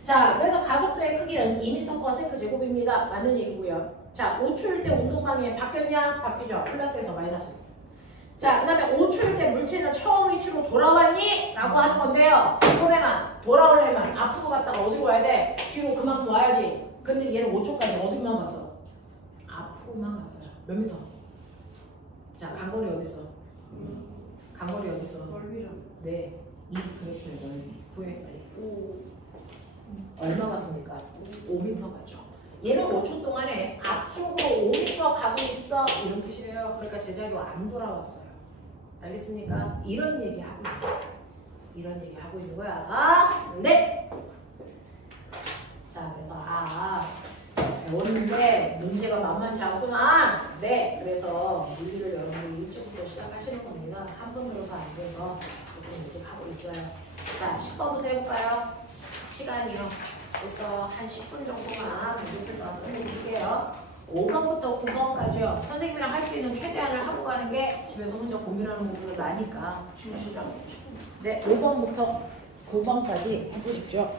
자, 그래서 가속도의 크기는 2m/s 제곱입니다. 맞는 얘기고요. 자, 5초일 때 운동방향이 바뀌었냐? 바뀌죠. 플러스에서 마이너스. 자, 그 다음에 5초일 때 물체는 처음 위치로 돌아왔니? 라고 하는 건데요. 이번에만 돌아오려면 앞으로 갔다가 어디로 와야 돼? 뒤로 그만큼 와야지. 근데 얘는 5초까지 어디만 갔어? 앞으로만 갔어요. 몇 미터? 자, 간거리 어딨어? 간거리 어딨어? 넓이죠. 네. 이 그래프의 넓이. 구해 빨리. 얼마 갔습니까? 5m 갔죠. 얘는 5초 동안에 앞쪽으로 5m 가고 있어. 이런 뜻이에요. 그러니까 제자리로 안 돌아왔어요. 알겠습니까? 이런 얘기 하고 있는 거야. 이런 얘기 하고 있는 거야. 네. 자, 그래서 배웠는데 문제가 만만치 않구나. 네. 그래서 물리를 여러분이 일찍부터 시작하시는 겁니다. 한 번 들어서 안 돼서 조금 일찍 하고 있어요. 자, 10번부터 해볼까요? 시간이요. 그래서 한 10분 정도만 이렇게 끝내드릴게요. 5번부터 9번까지요. 선생님이랑 할 수 있는 최대한을 하고 가는 게 집에서 혼자 고민하는 것보다 나니까. 주시죠. 네, 5번부터 9번까지 해보십시오.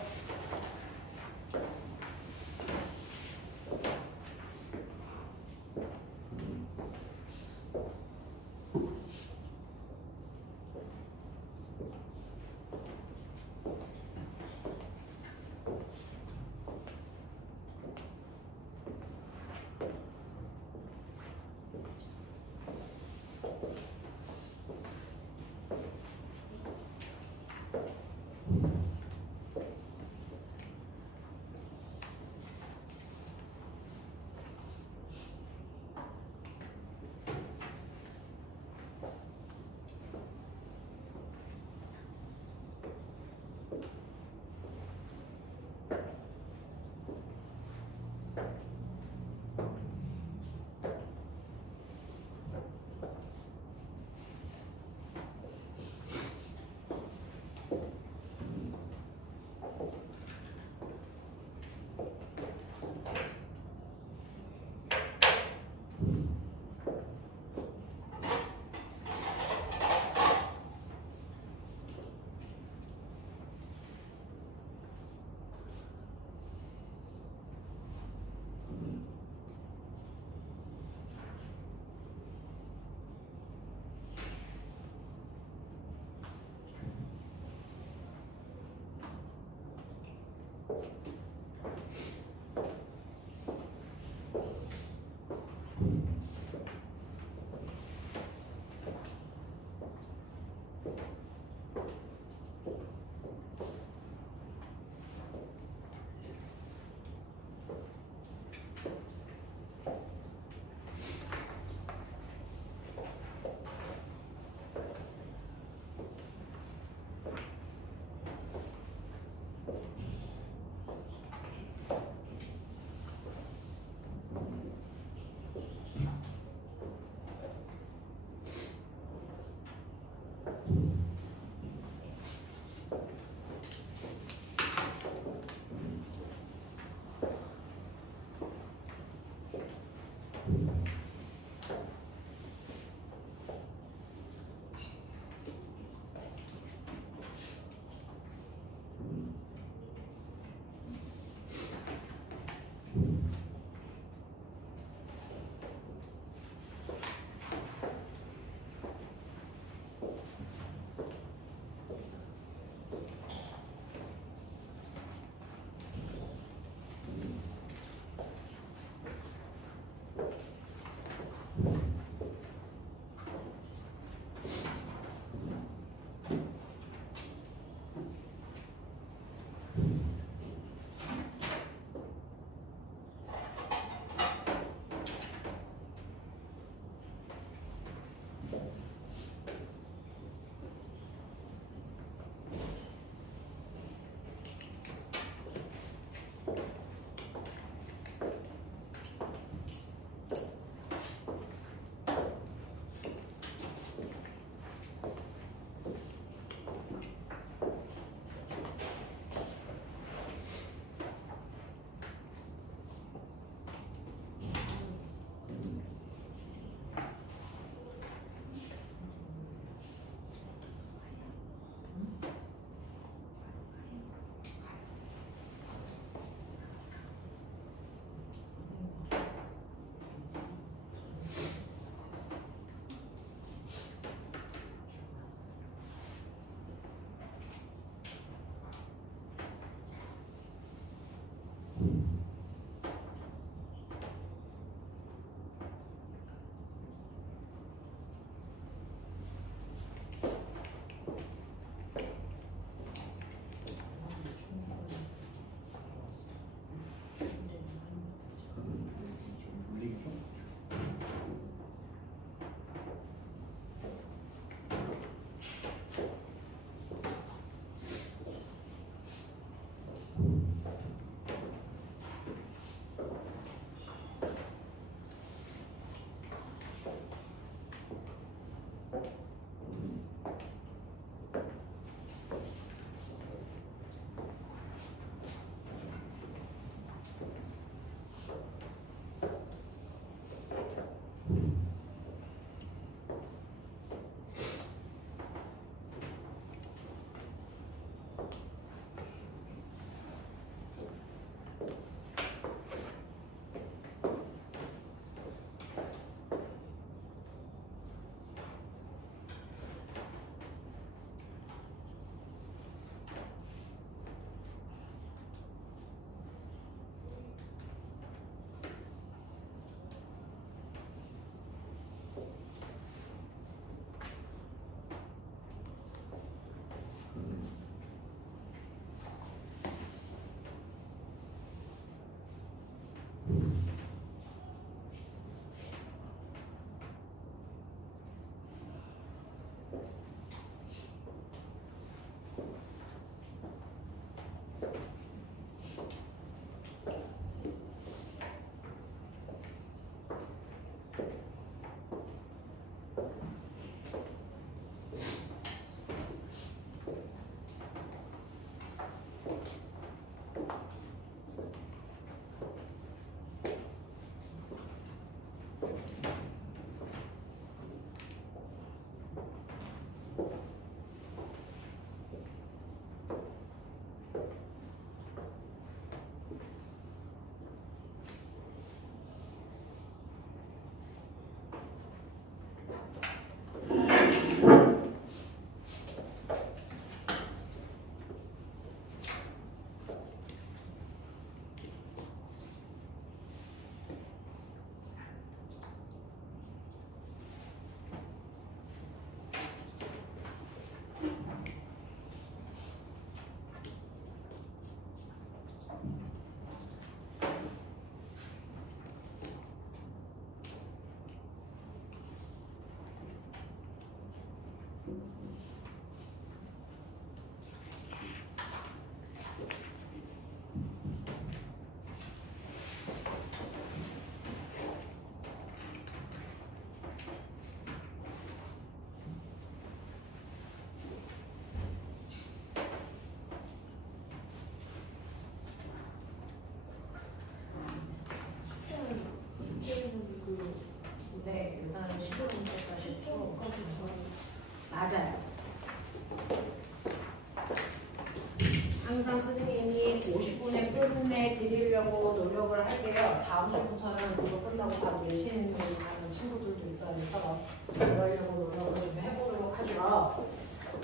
노력을 할게요. 다음 주부터는 그거 끝나고 바로 내신을 가는 친구들도 있다니까 그러려고 노력을 좀 해보도록 하죠.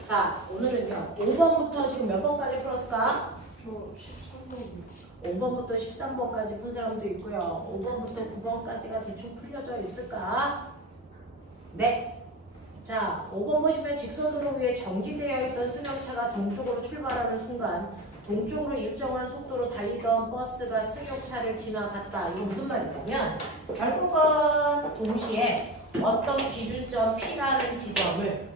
자, 오늘은요. 5번부터 지금 몇 번까지 풀었을까? 저 13번. 5번부터 13번까지 푼 사람도 있고요. 5번부터 9번까지가 대충 풀려져 있을까? 네. 자, 5번 보시면 직선으로 위에 정지되어 있던 승용차가 동쪽으로 출발하는 순간 동쪽으로 일정한 속도로 달리던 버스가 승용차를 지나갔다. 이거 무슨 말이냐면 결국은 동시에 어떤 기준점 P라는 지점을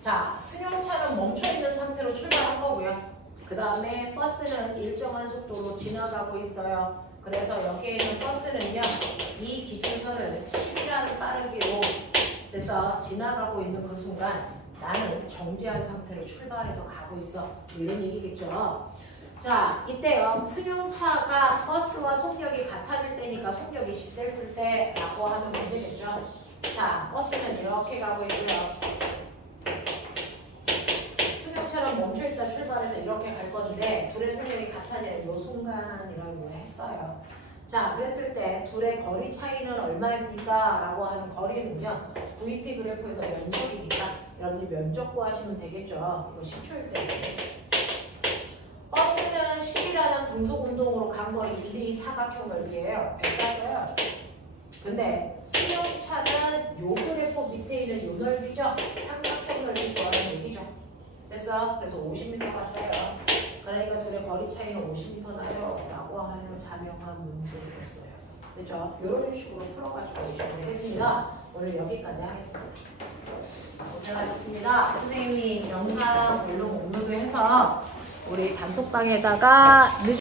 자, 승용차는 멈춰있는 상태로 출발한 거고요. 그 다음에 버스는 일정한 속도로 지나가고 있어요. 그래서 여기에 있는 버스는요. 이 기준선을 10이라는 빠르기로 그래서 지나가고 있는 그 순간 나는 정지한 상태로 출발해서 가고 있어. 이런 얘기겠죠. 자, 이때요. 승용차가 버스와 속력이 같아질 때니까 속력이 10 됐을 때 라고 하는 문제겠죠. 자, 버스는 이렇게 가고 있고요. 승용차는 멈춰있다 출발해서 이렇게 갈 건데 둘의 속력이 같아지는 이 순간이라고 했어요. 자, 그랬을 때 둘의 거리 차이는 얼마입니까? 라고 하는 거리는요. VT 그래프에서 면적이니까 여러분들 면적 구하시면 되겠죠. 이거 10초일 때. 버스는 10이라는 등속 운동으로 간 거리 1이 사각형 넓이에요. 100 갔어요. 근데 승용차는 요 그래프 밑에 있는 요 넓이죠. 삼각형 넓이 구하는 얘기죠. 그래서 50m 갔어요. 그러니까 둘의 거리 차이는 50m 나요. 라고 하는 자명한 문제였어요. 그렇죠? 이런 식으로 풀어가지고 오시면 되겠습니다. 오늘 여기까지 하겠습니다. 고생하셨습니다. 선생님이 영상 물론 업로드해서 우리 단톡방에다가